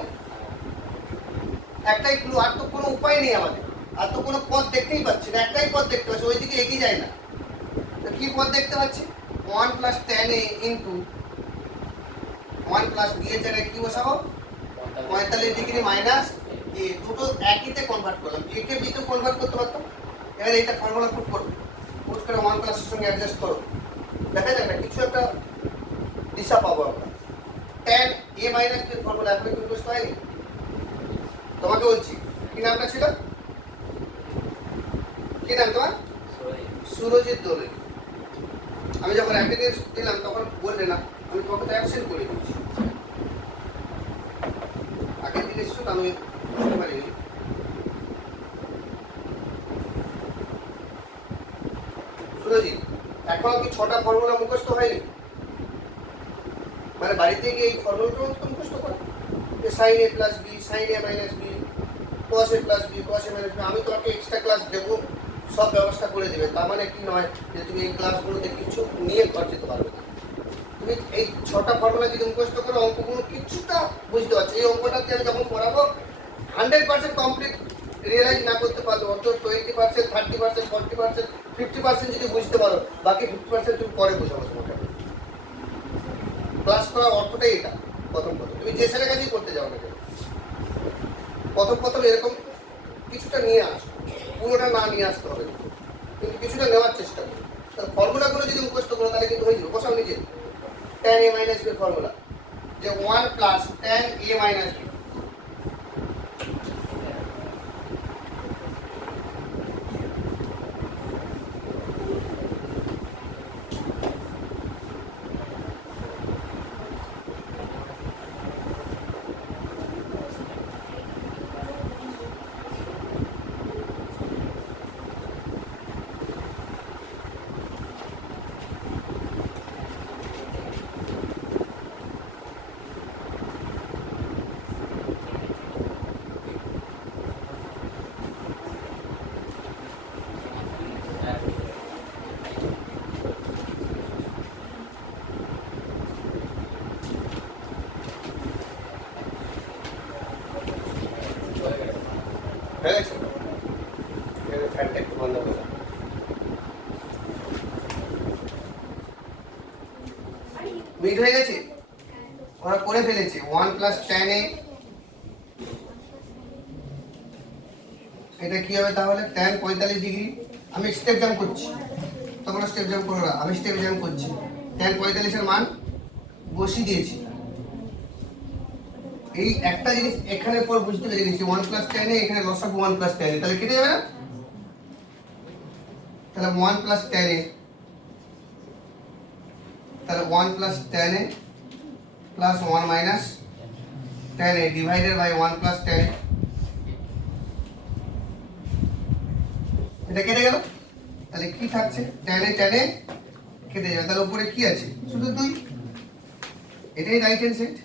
একটাই ক্লু, আর তো কোনো উপায় নেই আমাদের, আর তো কোনো পথ দেখতেই পাচ্ছি না। একটাই পথ দেখতে পাচ্ছি, ওইদিকে এগিয়ে যায় না। তো কি পথ দেখতে পাচ্ছি? 1 plus tan a into 1 plus b এর জায়গায় কি বসাবো? 45 ডিগ্রি মাইনাস a। দুটো একইতে কনভার্ট করলাম, a কে b তে কনভার্ট করতে পারতাম। এবার এইটা ফর্মুলা পুট করো, পুট করে 1 প্লাস এর সঙ্গে অ্যাডজাস্ট করো, দেখা যাবে কিছু একটা দিশা পাবো আমরা। tan a মাইনাস b এর ফর্মুলা এখন কি বুঝতে হয়নি? তোমাকে বলছি, কি নামটা ছিল? কি নাম তোমার? সুরজিৎ দোলে। আমি যখন অ্যাটেন্ডেন্স দিলাম তখন বললে না, আমি তোমাকে তো অ্যাবসেন্ট করে দিয়েছি। আগের দিন এসছো তো আমি বুঝতে পারিনি। সুরজিৎ, এখনো কি 6টা ফর্মুলা মুখস্থ হয়নি? মানে বাড়িতে গিয়ে এই ফর্মুলাগুলো তো মুখস্থ করো, যে সাইন এ প্লাস বি, সাইন এ মাইনাস বি, কস এ প্লাস বি, কস এ মাইনাস বি। আমি তোমাকে এক্সট্রা ক্লাস দেবো, সব ব্যবস্থা করে দেবে। তার মানে কি নয় যে তুমি এই ক্লাসগুলোতে কিছু নিয়ে ঘর যেতে পারবে না। তুমি এই 6টা ফর্মুলা যদি মুখস্থ করো, অঙ্কগুলো কিছুটা বুঝতে পারছো। এই অঙ্কটাতে আমি যখন পড়াবো 100% কমপ্লিট রিয়েলাইজ না করতে পারলো, অন্তত 20%, 30%, 40%, 50% যদি বুঝতে পারো, বাকি 50% তুমি পরে বোঝাবো তোমাকে। ক্লাস করার অর্থটাই এটা। প্রথম তুমি যে স্যারের কাছেই করতে যাও না কেন, প্রথম এরকম কিছুটা নিয়ে আসো। পুরোটা না নিয়ে আসতে হবে, কিন্তু কিছুটা নেওয়ার চেষ্টা করো। তাহলে ফর্মুলাগুলো যদি মুখস্থ করো তাহলে কিন্তু হয়ে যাবে। বসাও নিজে tan a minus b formula, যে 1 plus tan a minus b। হয়ে গেছে? ফ্যানটা একটু বন্ধ করে দাও। মিট হয়ে গেছে, ওরা করে ফেলেছে 1 প্লাস tan a। এটা কি হবে তাহলে? tan 45 degree. আমি স্টেপ জাম্প করছি, তোমরা স্টেপ জাম্প করো না, আমি স্টেপ জাম্প করছি। tan 45 এর মান বসিয়ে দিয়েছি। এই একটা জিনিস এখানে পর বুঝতে পেরে গেছি, 1 প্লাস tan a, এখানে লসাগু 1 প্লাস tan a, তাহলে কেটে যাবে না? তাহলে 1 প্লাস tan a তাহলে 1 plus tan a plus 1 minus tan a divided by 1 plus tan a। এটা কেটে গেল, তাহলে কি থাকছে? tan a কেটে যাবে, তাহলে উপরে কি আছে? শুধু 2। এটাই রাইট হ্যান্ড সাইড।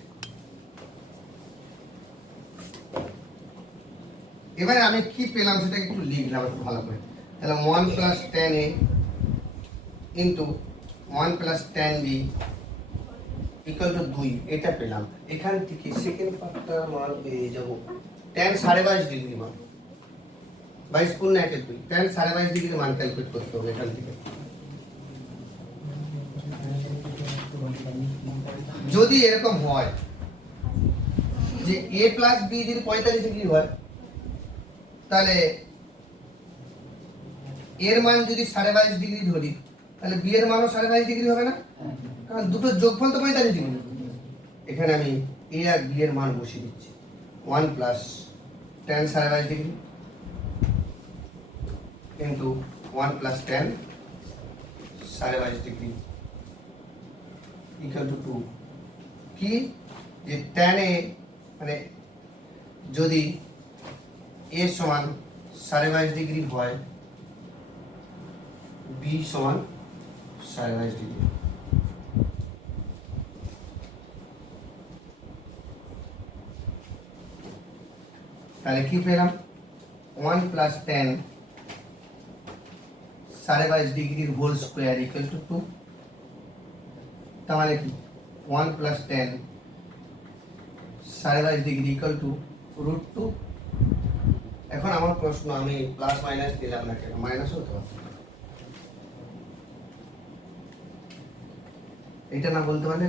এবারে আমি কি পেলাম সেটা একটু লিখলাম একটু ভালো করে। তাহলে 1 plus tan a into 1 plus tan b equal to 2, এটা পেলাম। এখান থেকে সেকেন্ড পার্টটা মান পেয়ে যাব tan 22.5 ডিগ্রি মান, 22 পূর্ণ 1 2, tan 22.5 ডিগ্রি মান ক্যালকুলেট করতে হবে এখান থেকে। যদি এরকম হয় যে a প্লাস b যদি 45 ডিগ্রি হয়, তাহলে এর মান যদি 22.5 ডিগ্রি ধরি, তাহলে b এর মানও 22.5 ডিগ্রি হবে না? কারণ দুটো যোগফল তো 45 ডিগ্রি। এখানে আমি a আর b এর মান বসিয়ে দিচ্ছি। 1 plus tan 22.5 degree into 1 plus tan 22.5 degree equal to 2। কি যে tan a মানে যদি a সমান 22.5 ডিগ্রি হয়, b সমান 22.5 ডিগ্রি। তাহলে কি পেলাম? 1 প্লাস tan 22.5 ডিগ্রির হোল স্কোয়ার ইকুয়াল টু 2। তাহলে কি 1 plus tan 22.5 degree equal to √2। এখন আমার প্রশ্ন, আমি প্লাস মাইনাস দিলাম না কেন? মাইনাস হতে পারে, এটা না বলতে পারলে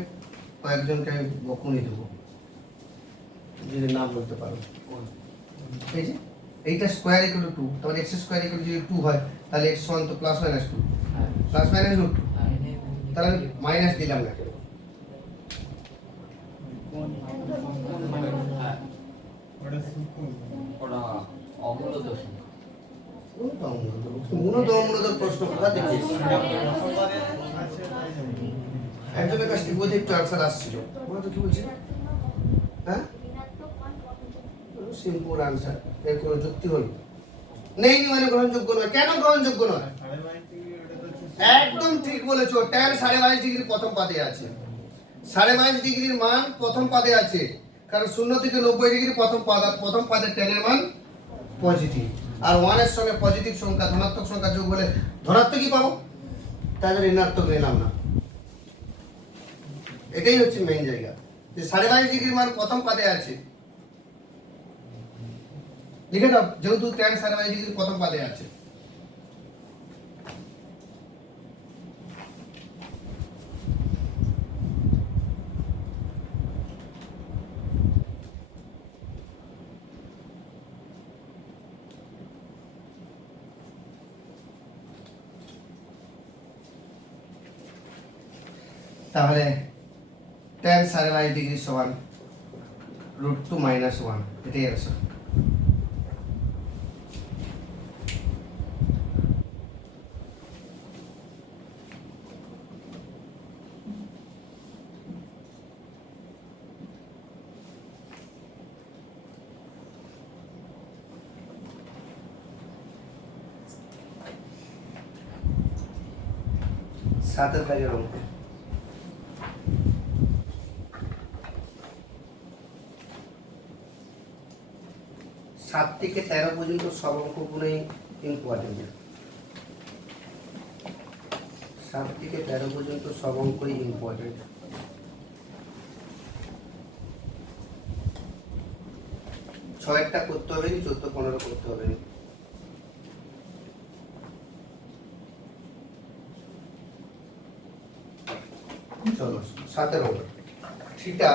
কয়েকজনকে আমি বকুনি দেবো যদি না বলতে পারো। এই যে এইটা স্কোয়ার ইকুয়াল টু 2, তাহলে x স্কোয়ার ইকুয়াল যদি 2 হয়, তাহলে x সমান তো প্লাস মাইনাস 2, প্লাস মাইনাস √2। তাহলে আমি মাইনাস দিলাম না কেন? ওটা অমূলত মূলত প্রশ্ন কোথা থেকে একজনের কাছ থেকে বোধহয় একটু আনসার আসছিল, বলো তো কি বলছে? হ্যাঁ, সিম্পল আনসার, এর কোনো যুক্তি হল নেই, মানে গ্রহণযোগ্য নয়। কেন গ্রহণযোগ্য নয়? একদম ঠিক বলেছো, tan 22.5 ডিগ্রি প্রথম পাদে আছে। 22.5 ডিগ্রির মান প্রথম পাদে আছে, কারণ 0 থেকে 90 ডিগ্রি প্রথম পাদের tan এর মান পজিটিভ, আর 1 এর সঙ্গে পজিটিভ সংখ্যা ধনাত্মক সংখ্যা যোগ হলে ধনাত্মকই পাবো, তাই জন্য ঋণাত্মক নিলাম না। এটাই হচ্ছে মেইন জায়গা, যে 22.5 ডিগ্রির মান প্রথম পাদে আছে। লিখে দাও, যেহেতু tan 22.5 ডিগ্রি প্রথম পাদে আছে। তাহলে tan 22.5 ডিগ্রি সমান √2 - 1, এটাই অ্যান্সার। সাতের দাগের অঙ্ক, 7 থেকে 13 পর্যন্ত সব অঙ্কগুলোই ইম্পর্টেন্ট। 7 থেকে 13 পর্যন্ত সব অঙ্কই ইম্পর্টেন্ট। ছয়টা করতে হবে, 14 15 করতে হবে। চলো 7 অঙ্ক। থিটা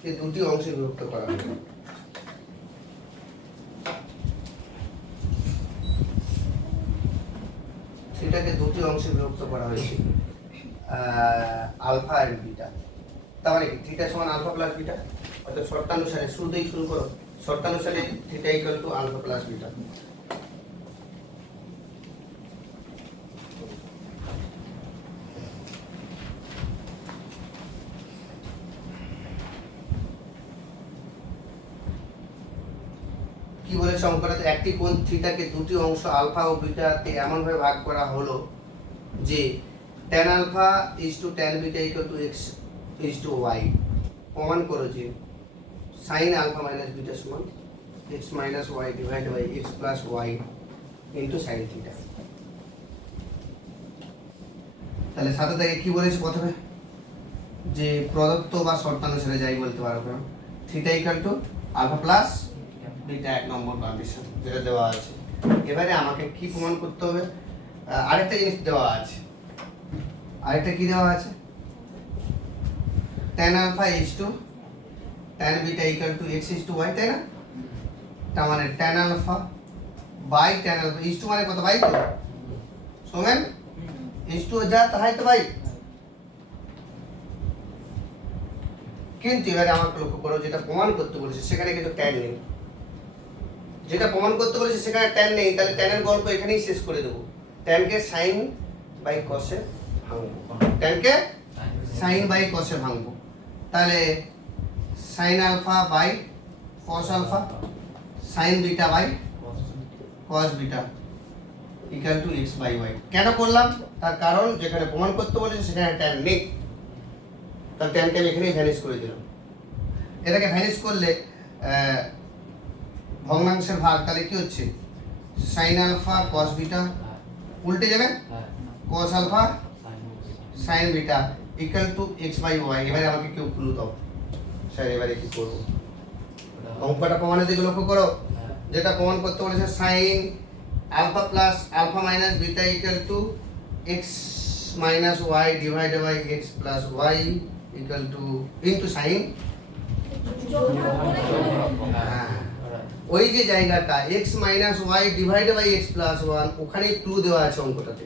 কে দুটি অংশে বিভক্ত করা হবে। থিটাকে দুটি অংশে বিভক্ত করা হয়েছে, আলফা আর বিটা। তার মানে কি থিটা সমান আলফা প্লাস বিটা, অর্থাৎ শর্তানুসারে শুরুতেই শুরু করো, শর্তানুসারে theta equal to alpha plus beta. কি বলেছে অঙ্কটাতে, একটি কোণ থিটাকে দুটি অংশ আলফা ও বিটাতে এমনভাবে ভাগ করা হলো যে tan alpha is to tan beta equal to x is to y। প্রমাণ করো যে sin আলফা মাইনাস বিটা সমান x minus y divided by x plus y into sin theta. তাহলে সাথে থেকে কি বলেছে প্রথমে, যে প্রদত্ত বা শর্তানুসারে যাই বলতে পারো কেন, theta equal to alpha plus beta, 1 number condition যেটা দেওয়া আছে। এবারে আমাকে কি প্রমাণ করতে হবে, আরেকটা জিনিস দেওয়া আছে, আরেকটা কি দেওয়া আছে, tan alpha is to tan beta equal to x is to y, তাই না? তার মানে tan alpha by tan alpha is to মানে কত, বাই তো সোমেন, ইজ টু जाता है तो भाई। কিন্তু এবারে আমাকে লক্ষ্য করো, যেটা প্রমাণ করতে বলেছে সেখানে কিন্তু tan নেই, যেটা প্রমাণ করতে বলেছে সেখানে tan নেই, তাহলে tan এর গল্প এখানেই শেষ করে দেব। tan কে sin বাই cos এ ভাঙবো, tan কে sin বাই cos এ ভাঙবো, তাহলে sin alpha by cos alpha, sin beta by cos beta equal to x by y। কেন করলাম, তার কারণ যেখানে প্রমাণ করতে বলেছে সেখানে tan নেই, তার tan কে আমি এখানেই ভ্যানিশ করে দিলাম। এটাকে ভ্যানিশ করলে ভগ্নাংশের ভাগ, তাহলে কি হচ্ছে sin আলফা cos বিটা উল্টে যাবে, cos alpha sin beta equal to x by y। এবারে আমাকে কেউ ক্লু দাও স্যার, এবারে কি করব, অঙ্কটা প্রমাণের দিকে লক্ষ্য করো, যেটা প্রমাণ করতে বলেছে sin alpha plus alpha minus beta equal to x minus y divided by x plus y equal to into sin, ওই যে জায়গাটা x minus y divided by x plus 1, ওখানেই ক্লু দেওয়া আছে অঙ্কটাতে,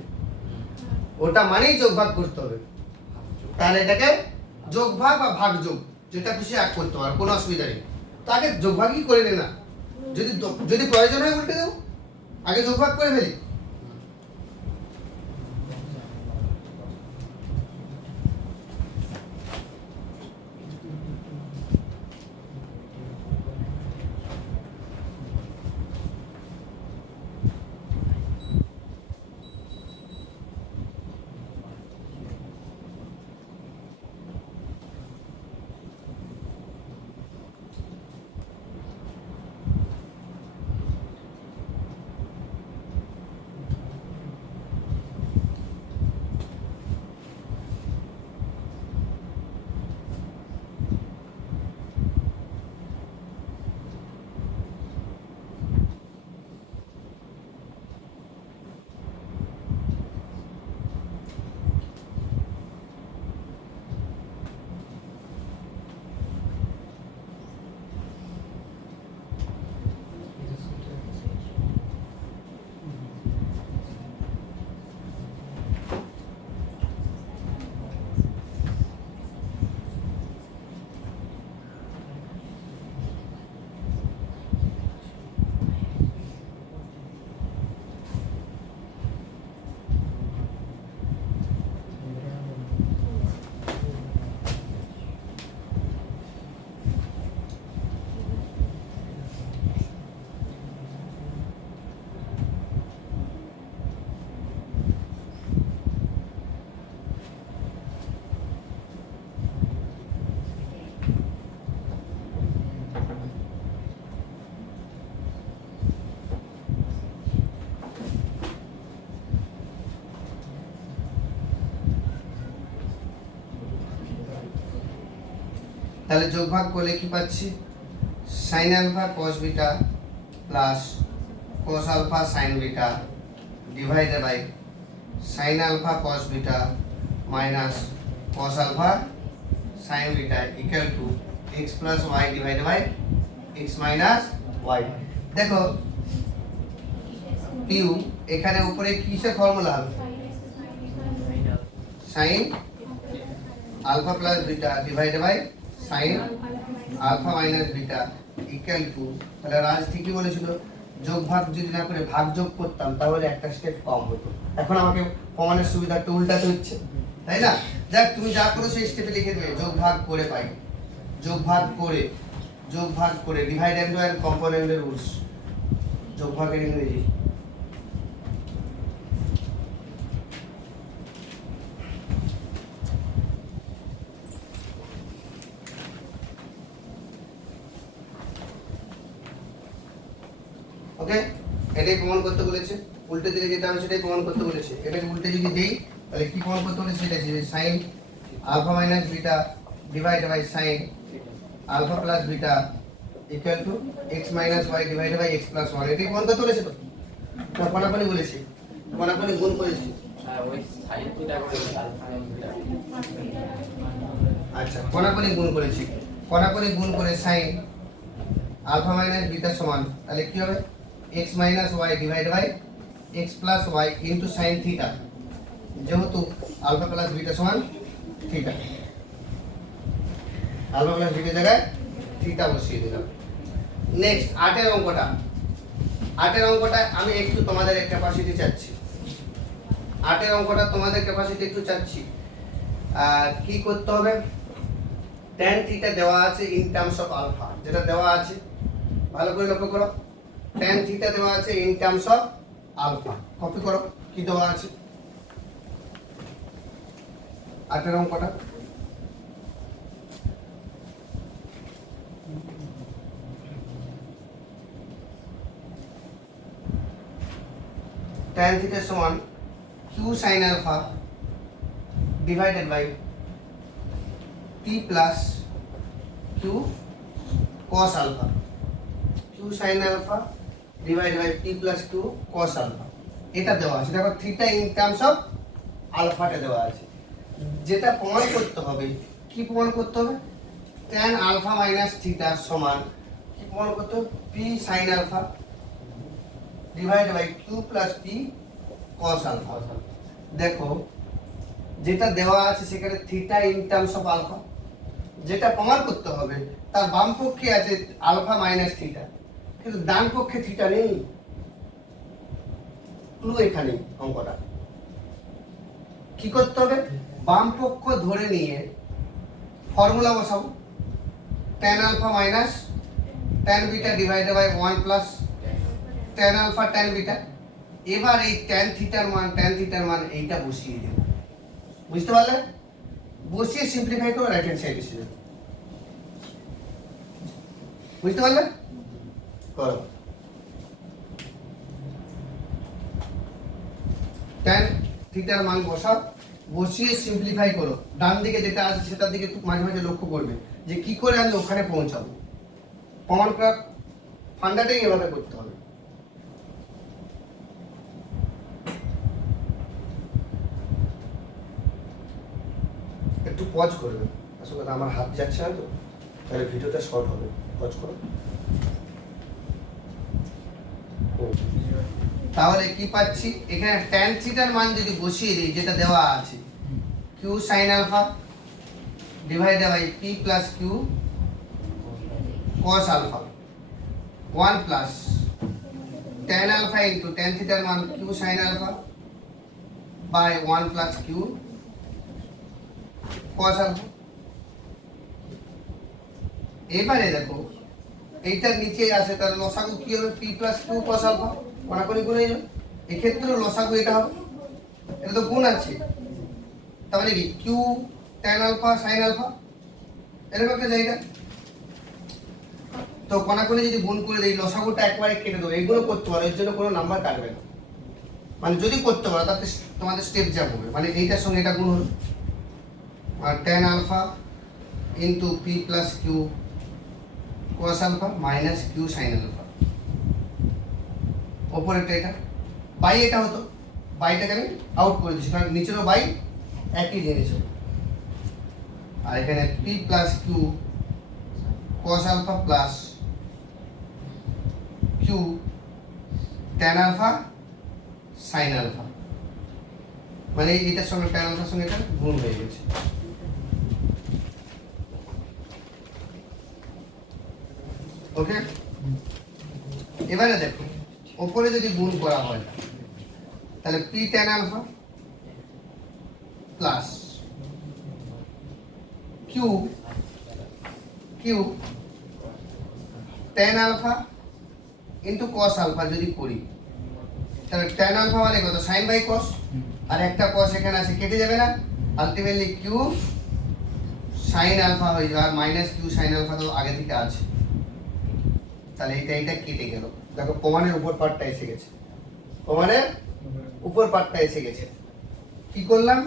ওটা মানেই যোগভাগ করতে হবে। তাহলে এটাকে যোগভাগ বা ভাগযোগ যেটা খুশি এক করতে পারো, কোনো অসুবিধা নেই। তো আগে যোগভাগই করে নে না, যদি প্রয়োজন হয় উল্টে দেবো, আগে যোগভাগ করে ফেলি। তাহলে যোগভাগ করলে কি পাচ্ছি, sin alpha cos beta plus cos alpha sin beta divided by sin alpha cos beta minus cos alpha sin beta equal to x plus y divided by x minus y। দেখো পিউ এখানে উপরে কিসের ফর্মুলা হবে, sin alpha plus beta divided by sin alpha minus beta equal to, তাহলে রাজ ঠিকই বলেছিল, যোগ ভাগ যদি না করে ভাগ যোগ করতাম তাহলে একটা স্টেপ কম হতো। এখন আমাকে প্রমাণের সুবিধাটা উল্টাতে হচ্ছে, তাই না? যাক, তুমি যা করো সেই স্টেপে লিখে দেবে, যোগ ভাগ করে পাই, যোগ ভাগ করে ডিভাইড এন্ড কম্পোনেন্টের রুলস, যোগভাগের ইংরেজি ওকে, এটাই প্রমাণ করতে বলেছে। উল্টে দিলে যেটা হবে সেটাই প্রমাণ করতে বলেছে। এটাকে উল্টে যদি দেই তাহলে কি প্রমাণ করতে বলেছে সেটা যে sin alpha minus beta divide by sin alpha plus beta equal to x minus y divide by x plus 1। এটাই প্রমাণ করতে বলেছে। তো কোনাকুনি বলেছি, কোনাকুনি গুণ করেছি। ওই সাইন থিটা করে আলফা থিটা। আচ্ছা, কোনাকুনি গুণ করেছি। কোনাকুনি গুণ করে sin আলফা মাইনাস বিটা সমান তাহলে কি হবে x minus y divide by x plus y into sin theta, যেহেতু আলফা প্লাস বিটা সমান থিটা, আলফা প্লাস বিটা জায়গায় থিটা বসিয়ে দিলাম। নেক্সট 8 এর অঙ্কটা। 8 এর অঙ্কটা আমি একটু তোমাদের ক্যাপাসিটি চাচ্ছি। 8 এর অঙ্কটা তোমাদের ক্যাপাসিটি একটু চাচ্ছি। কি করতে হবে, tan থিটা দেওয়া আছে ইন টার্মস অফ আলফা, যেটা দেওয়া আছে ভালো করে লক্ষ্য করো। tan থিটা দেওয়া আছে in terms of alpha, copy করো কি দেওয়া আছে 8 এর অঙ্কটা। tan theta সমান q sin alpha divided by t plus q cos alpha, q sin alpha divided by t plus q cos alpha। এটা দেওয়া আছে, দেখো থিটা ইন টার্মস অফ আলফাটা দেওয়া আছে। যেটা প্রমাণ করতে হবে, কি প্রমাণ করতে হবে, tan আলফা মাইনাস থিটা সমান কি প্রমাণ করতে হবে, p sin alpha divide by q plus p cos alpha। দেখো যেটা দেওয়া আছে সেখানে theta in terms of alpha, যেটা প্রমাণ করতে হবে তার বাম পক্ষে আছে আলফা মাইনাস থিটা, কিন্তু ডান পক্ষে থিটা নেই। ক্লু এখানে অঙ্কটা কি করতে হবে, বাম পক্ষ ধরে নিয়ে ফর্মুলা বসাবো, tan alpha minus tan beta divided by 1 plus tan alpha tan beta. এবার এই tan থিটার মান এইটা বসিয়ে দেব, বুঝতে পারলে? বসিয়ে সিম্পলিফাই করে রাইট হ্যান্ড সাইড এসে যাবে, বুঝতে পারলে? করো tan থিটার মান বসাও, বসিয়ে সিম্পলিফাই করো। ডান দিকে যেটা আছে সেটার দিকে একটু মাঝে মাঝে লক্ষ্য করবে যে কি করে আমি ওখানে পৌঁছাবো। প্রমাণ করার ফান্ডাটাই এভাবে করতে হবে। একটু পজ করবে, আসলে আমার হাত যাচ্ছে না তো, তাহলে ভিডিওটা শর্ট হবে। পজ করো। তাহলে কি পাচ্ছি এখানে, tan থিটার মান যদি বসিয়ে দিই যেটা দেওয়া আছে q sin alpha divided by p plus q cos alpha 1 plus tan alpha into tan থিটার মান q sin alpha by 1 plus q cos alpha। এবারে দেখো এইটার নিচে আছে, তার লসাগু কি হবে, p plus q cos alpha, কোনাকুনি গুণ হয়ে যাবে। এক্ষেত্রে লসাগু এটা হবে, এটা তো গুণ আছে, তার মানে কি q tan alpha sin alpha এরকম একটা জায়গা। তো কোনাকুনি যদি গুণ করে দেই লসাগুটা একবারে কেটে দেবো, এইগুলো করতে পারো, এর জন্য কোনো নাম্বার কাটবে না। মানে যদি করতে পারো তাতে তোমাদের স্টেপ যা হবে, মানে এইটার সঙ্গে এটা গুণ হলো, আর tan alpha into p plus q cos alpha minus q sin alpha। ওপরেরটা এটা বাই, এটা হতো বাইটাকে আমি আউট করে দিচ্ছি কারণ নিচেরও বাই একই জিনিস হবে। আর এখানে p plus q cos alpha plus q tan alpha sin alpha, মানে এটার সঙ্গে tan alpha সঙ্গে এটা গুণ হয়ে গেছে। ওকে, এবারে দেখো উপরে যদি গুণ করা হয় তাহলে p tan alpha plus q tan alpha into cos alpha যদি করি, তাহলে ট্যান আলফা মানে কত? সাইন বাই কস, আর একটা কস এখানে আছে, কেটে যাবে না? আলটিমেটলি কিউ সাইন আলফা হয়ে যাবে, আর মাইনাস কিউ সাইন আলফা তো আগে থেকে আছে, তাহলে এটা কেটে গেল। দেখো প্রমাণের উপর পার্টটা এসে গেছে, প্রমাণের উপর পার্টটা এসে গেছে। কি করলাম?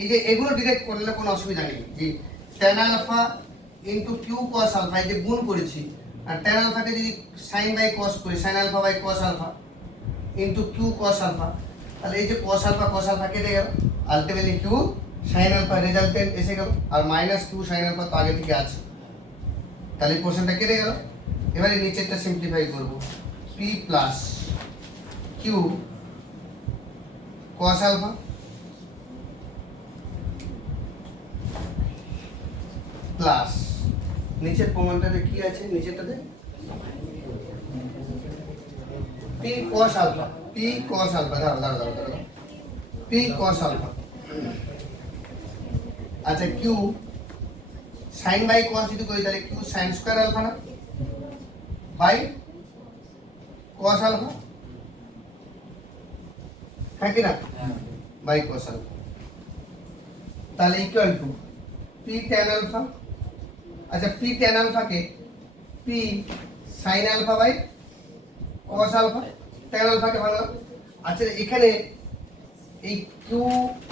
এই যে এগুলো ডিরেক্ট করলে কোনো অসুবিধা নেই, যে tan alpha into q cos alpha, এই যে গুণ করেছি, আর ট্যান আলফাকে যদি সাইন বাই কস করি, sine alpha by cos alpha into q cos alpha, তাহলে এই যে কস আলফা কেটে গেল, ultimately q sine alpha resultant এসে গেল, আর মাইনাস কিউ সাইন আলফা তো আগে থেকে আছে, তাহলে এই পোর্শনটা কেটে গেল। এবারে নিচেরটা সিম্পলিফাই করব, P plus Q cos alpha plus নিচের প্রমাণটাতে কি আছে? নিচেরটাতে P cos alpha, P cos alpha, দাঁড়াও পি কস আলফা, আচ্ছা কিউ সাইন বাই কস যদি করি, তাহলে কিউ সাইন স্কয়ার আলফা না বাই কস আলফা, হ্যাঁ কি না? বাই কস আলফা, তাহলে equal to P tan alpha, আচ্ছা পি ট্যান আলফাকে P sine alpha by cos alpha, tan আলফাকে ভালো। আচ্ছা এখানে এই কিউ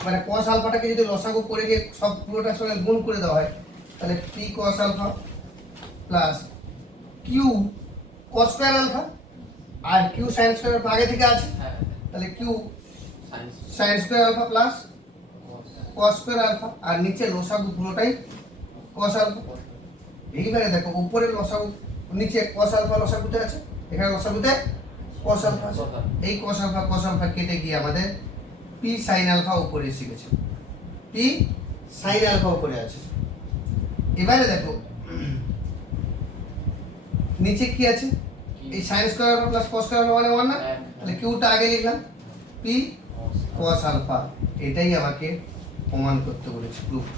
মানে কস আলফাটাকে যদি লসাগু করে দিয়ে সব পুরোটার সঙ্গে গুণ করে দেওয়া হয়, তাহলে P cos alpha plus Q cos square alpha, আর কিউ সাইন স্কয়ার আলফা আগে থেকে আছে, তাহলে Q sine square alpha plus cos square alpha, আর নিচে লসাগু পুরোটাই কস আলফা। এইবারে দেখো উপরে লসাগু, নিচে কস আলফা লসাগুতে আছে, এখানে লসাগুতে কস আলফা আছে, এই কস আলফা কেটে গিয়ে আমাদের পি সাইন আলফা উপরে এসে গেছে, পি সাইন আলফা উপরে আছে। এবারে দেখো নিচে কি আছে? এই sine square alpha plus cos square alpha মানে 1 না, তাহলে কিউটা আগে লিখলাম, পি কস আলফা, এটাই আমাকে প্রমাণ করতে বলেছে, প্রুফ।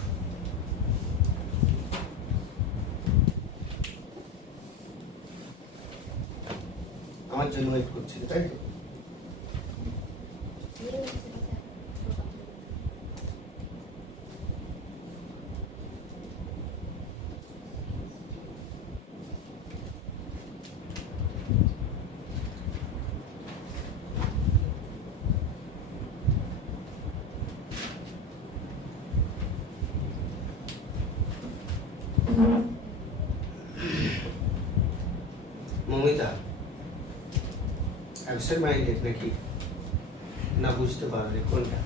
আমার জন্য ওয়েট করছিল, তাই তো? মমিতা অ্যাবসেন্ট মাইন্ডেড নাকি না, বুঝতে পারবে কোনটা?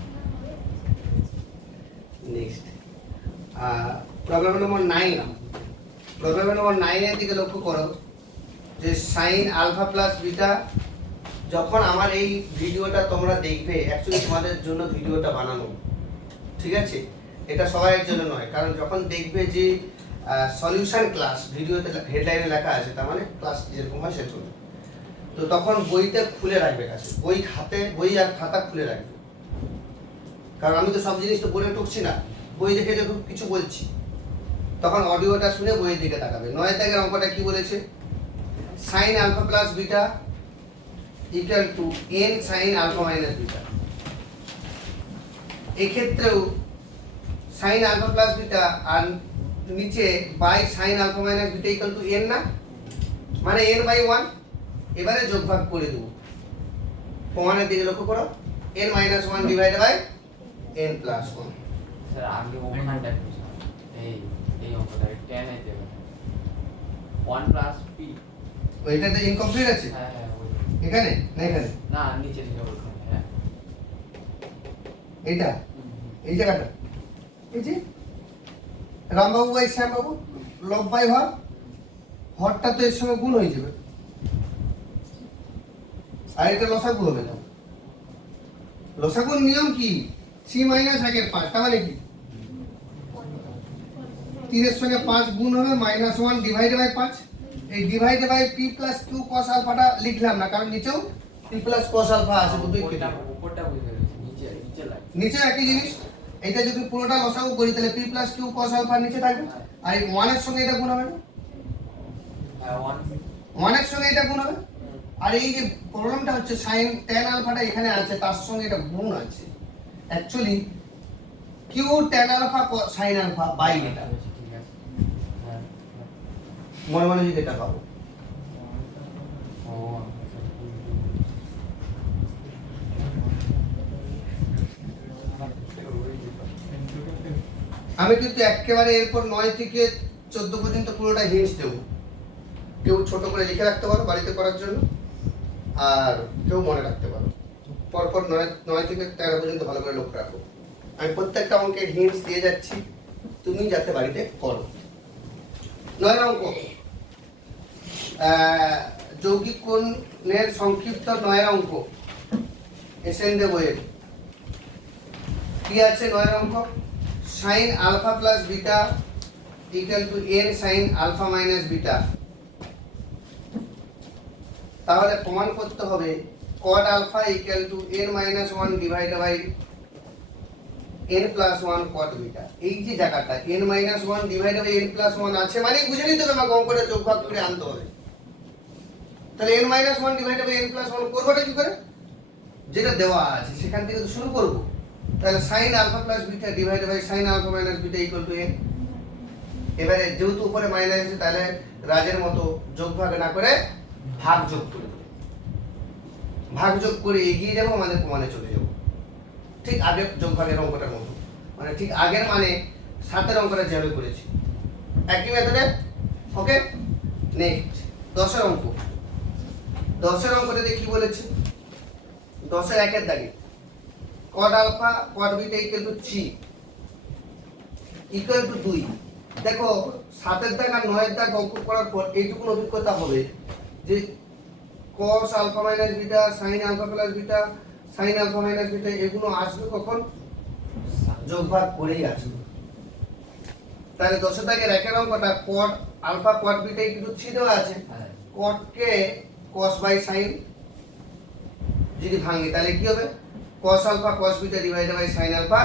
নেক্সট প্রবলেম নম্বর 9, প্রবলেম নম্বর 9 এর দিকে লক্ষ্য করো, যে সাইন আলফা প্লাস বিটা, যখন আমার এই ভিডিওটা তোমরা দেখবে, অ্যাকচুয়ালি তোমাদের জন্য ভিডিওটা বানানো, ঠিক আছে? এটা সবাইয়ের জন্য নয়, কারণ যখন দেখবে যে সলিউশন ক্লাস ভিডিওতে হেডলাইনে লেখা আছে, তার মানে ক্লাস যেরকম হয় সেরকম, তো তখন বইটা খুলে রাখবে কাছে, বই আর খাতা খুলে রাখবে, কারণ আমি তো সব জিনিস তো বলে টুকছি না, বই দেখে যখন কিছু বলছি তখন অডিওটা শুনে বইয়ের দিকে তাকাবে। 9 দাগের অঙ্কটা কি বলেছে? Sine alpha plus beta equal to n sine alpha minus beta. এক্ষেত্রেও সাইন আলফা প্লাস বিটা আর নিচে by sine alpha minus beta equal to n না, মানে এন বাই 1। এবারে যোগভাগ করে দেব, প্রমাণের দিকে লক্ষ্য করো, n minus 1 divided by n plus 1। Sir আগে ওখানটা এই অঙ্কটা 10 এ দেবে 1 প্লাস p, ওইটাতে ইনকমপ্লিট আছে, হ্যাঁ এখানে না এখানে না নিচে দিকে ওখানে, হ্যাঁ এইটা, এই জায়গাটা, এই যে রামবাবু বাই শ্যামবাবু, লব বাই হর, হরটা তো এর সঙ্গে গুণ হয়ে যাবে, আর এটা লসাগু হবে না। লসাগুর নিয়ম কি? 3 মাইনাস 1 এর 5, তার মানে কি 3 এর সঙ্গে 5 গুণ হবে, মাইনাস 1 ডিভাইডেড বাই 5। এই divided by p plus q cos আলফাটা লিখলাম না, কারণ নিচেও p প্লাস cos আলফা আছে, দুটোই কেটে যাবে। উপরটা বুঝে গেছি, নিচে লাগে, নিচে একই জিনিস, এটা যদি পুরোটা লসাগু করি তাহলে p plus q cos alpha নিচে থাকবে, আর এই 1 এর সঙ্গে এটা গুণ হবে না, হ্যাঁ 1 এর সঙ্গে এটা গুণ হবে, আর এই যে প্রবলেমটা হচ্ছে সাইন tan আলফাটা এখানে আছে, তার সঙ্গে এটা গুণ আছে। Actually q tan alpha sine alpha by এটা, ঠিক আছে। হ্যাঁ, মনে মনে যদি এটা পাবো। ও আমি কিন্তু একেবারে এরপর 9 থেকে 14 পর্যন্ত পুরোটা হিন্টস দেব। কেউ ছোট করে লিখে রাখতে পারো বাড়িতে করার জন্য, আর কেউ মনে রাখতে পারো। পরপর 9 থেকে 13 পর্যন্ত ভালো করে লক্ষ্য রাখো। আমি প্রত্যেকটা অঙ্কের হিন্টস দিয়ে যাচ্ছি, তুমি যাতে বাড়িতে করো। 9 অঙ্ক, যৌগিক কোণের সংক্ষিপ্ত 9 অঙ্ক, এসএনডে বইয়ের। কি আছে 9 অঙ্ক? sin alpha plus beta equal to n sin alpha minus beta। তাহলে প্রমাণ করতে হবে cot alpha equal to n minus 1 divided by n plus 1 cot beta। এই যে জায়গাটা n minus 1 divided by n plus 1 আছে, মানে বুঝে নিতে হবে, আমাকে অঙ্কটা যোগভাগ করে আনতে হবে। তাহলে n minus 1 divided by n plus 1 করবোটা কি করে? যেটা দেওয়া আছে সেখান থেকে তো শুরু করব। তাহলে sin alpha plus beta divided by sin alpha minus beta equal to n। এবারে যেহেতু উপরে মাইনাস আছে, তাহলে রাজের মতো যোগ ভাগ না করে ভাগ যোগ করে দেব। ভাগ যোগ করে এগিয়ে যাব, আমাদের প্রমাণে চলে যাব। ঠিক আগের যোগ ভাগের অঙ্কটার মতো, মানে ঠিক আগের মানে 7 এর অঙ্কটা যেভাবে করেছি একই মেথডে। ওকে, নেক্সট 10 এর অঙ্ক। 10 এর অঙ্কটাতে কি বলেছে? 10 এর 1 এর দাগে cot alpha cot beta equal to 3 equal to 2। দেখো 7 এর দাগ আর 9 এর দাগ অঙ্ক করার পর এইটুকু অভিজ্ঞতা হবে যে cos alpha minus beta sin alpha plus beta sin alpha minus beta এগুলো আসবে কখন? যোগভাগ করেই আসবে। তাহলে 10 এর দাগের 1 এর অঙ্কটা cot alpha cot beta equal to 3 দেওয়া আছে। cot K cos by sin যদি ভাঙি তাহলে কি হবে? cos alpha cos beta divided by sin alpha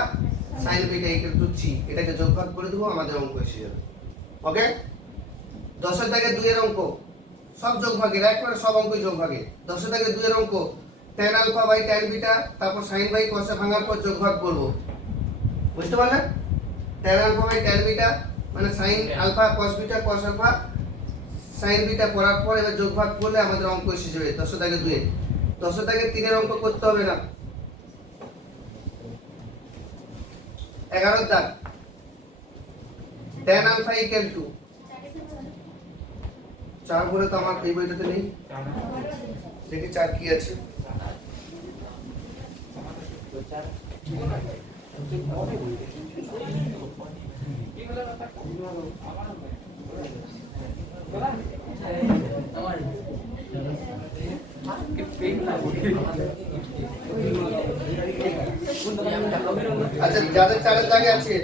sin beta equal to 3। এটাকে যোগভাগ করে দেবো, আমাদের অঙ্ক এসে যাবে। ওকে, 10 এর দাগে 2 এর অঙ্ক, সব যোগভাগের, একবারে সব অঙ্কই যোগভাগের। 10 এর দাগে 2 এর অঙ্ক tan alpha by tan beta, তারপর sin by cos এ ভাঙার পর যোগভাগ করব। বুঝতে পারলেন? tan alpha by tan beta মানে sin alpha cos beta cos alpha sin beta করার পর এবার যোগভাগ করলে আমাদের অঙ্ক এসে যাবে 10 এর দাগে 2 এর। 10 এর দাগে 3 এর অঙ্ক করতে হবে না। 11 এর দাগ tan alpha equal to 4 বলে তো আমার এই বইটাতে নেই, দেখি 4 কি আছে। আচ্ছা, যাদের 4 এর দাগে আছে,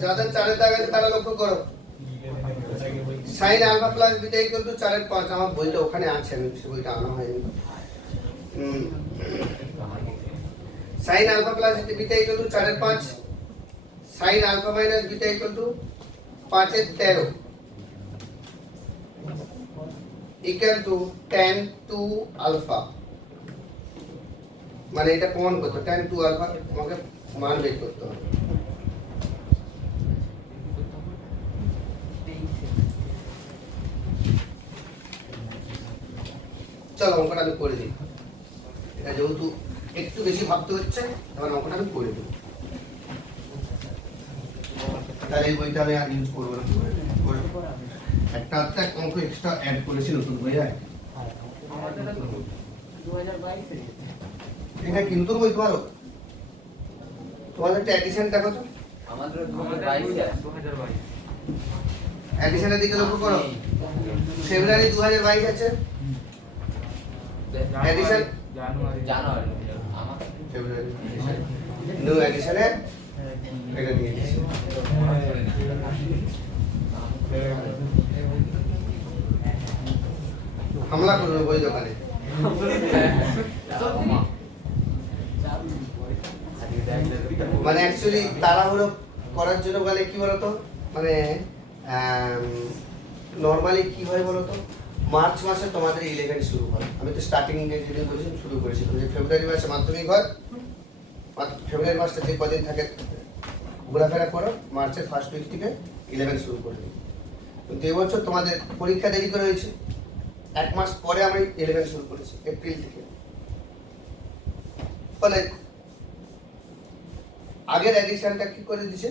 যাদের 4 এর দাগে আছে তারা লক্ষ্য করো। sin alpha plus beta equal to 4 এর 5। আমার বইটা ওখানে আছে, আমি সে বইটা আনা হয়নি। sin alpha plus beta equal to 4 এর 5, sin alpha minus beta equal to 5 এর 13 equal to tan 2 alpha। মানে এটা প্রমাণ করতে tan 2 alpha আমাকে মান বের করতে হবে। চলো অঙ্কটা আমি করে দিই। এটা যেহেতু একটু বেশি ভাবতে হচ্ছে, এবার অঙ্কটা আমি করে দেবো। তাহলে এই বইটা আমি আর ইউজ করবো না। একটা অঙ্ক এক্সট্রা অ্যাড করেছি নতুন বইয়ে। এটা কি নতুন বই তোমারও? তোমাদের একটা এডিশন দেখো তো। আমাদের 2022 এডিশনের দিকে লক্ষ্য করো। ফেব্রুয়ারি 2022 আছে। এডিশন জানুয়ারি আমার ফেব্রুয়ারি। নিউ এডিশনে এটা নিয়ে এসেছি। হামলা করবে বই দোকানে। মানে অ্যাকচুয়ালি তাড়াহুড়ো করার জন্য বলে কি বলতো, মানে নরমালি কি হয় বলতো, মার্চ মাসে তোমাদের 11 শুরু হয়। আমি তো স্টার্টিং যেদিন বলেছিলাম শুরু করেছিলাম যে ফেব্রুয়ারি মাসে মাধ্যমিক হয়, ফেব্রুয়ারি মাসটা যে কদিন থাকে ঘোরাফেরা করো, মার্চের ফার্স্ট উইক থেকে 11 শুরু করে দিই। কিন্তু এবছর তোমাদের পরীক্ষা দেরি করে হয়েছে, 1 মাস পরে আমি 11 শুরু করেছি, এপ্রিল থেকে। ফলে আগের এডিশনটা কি করে দিছে,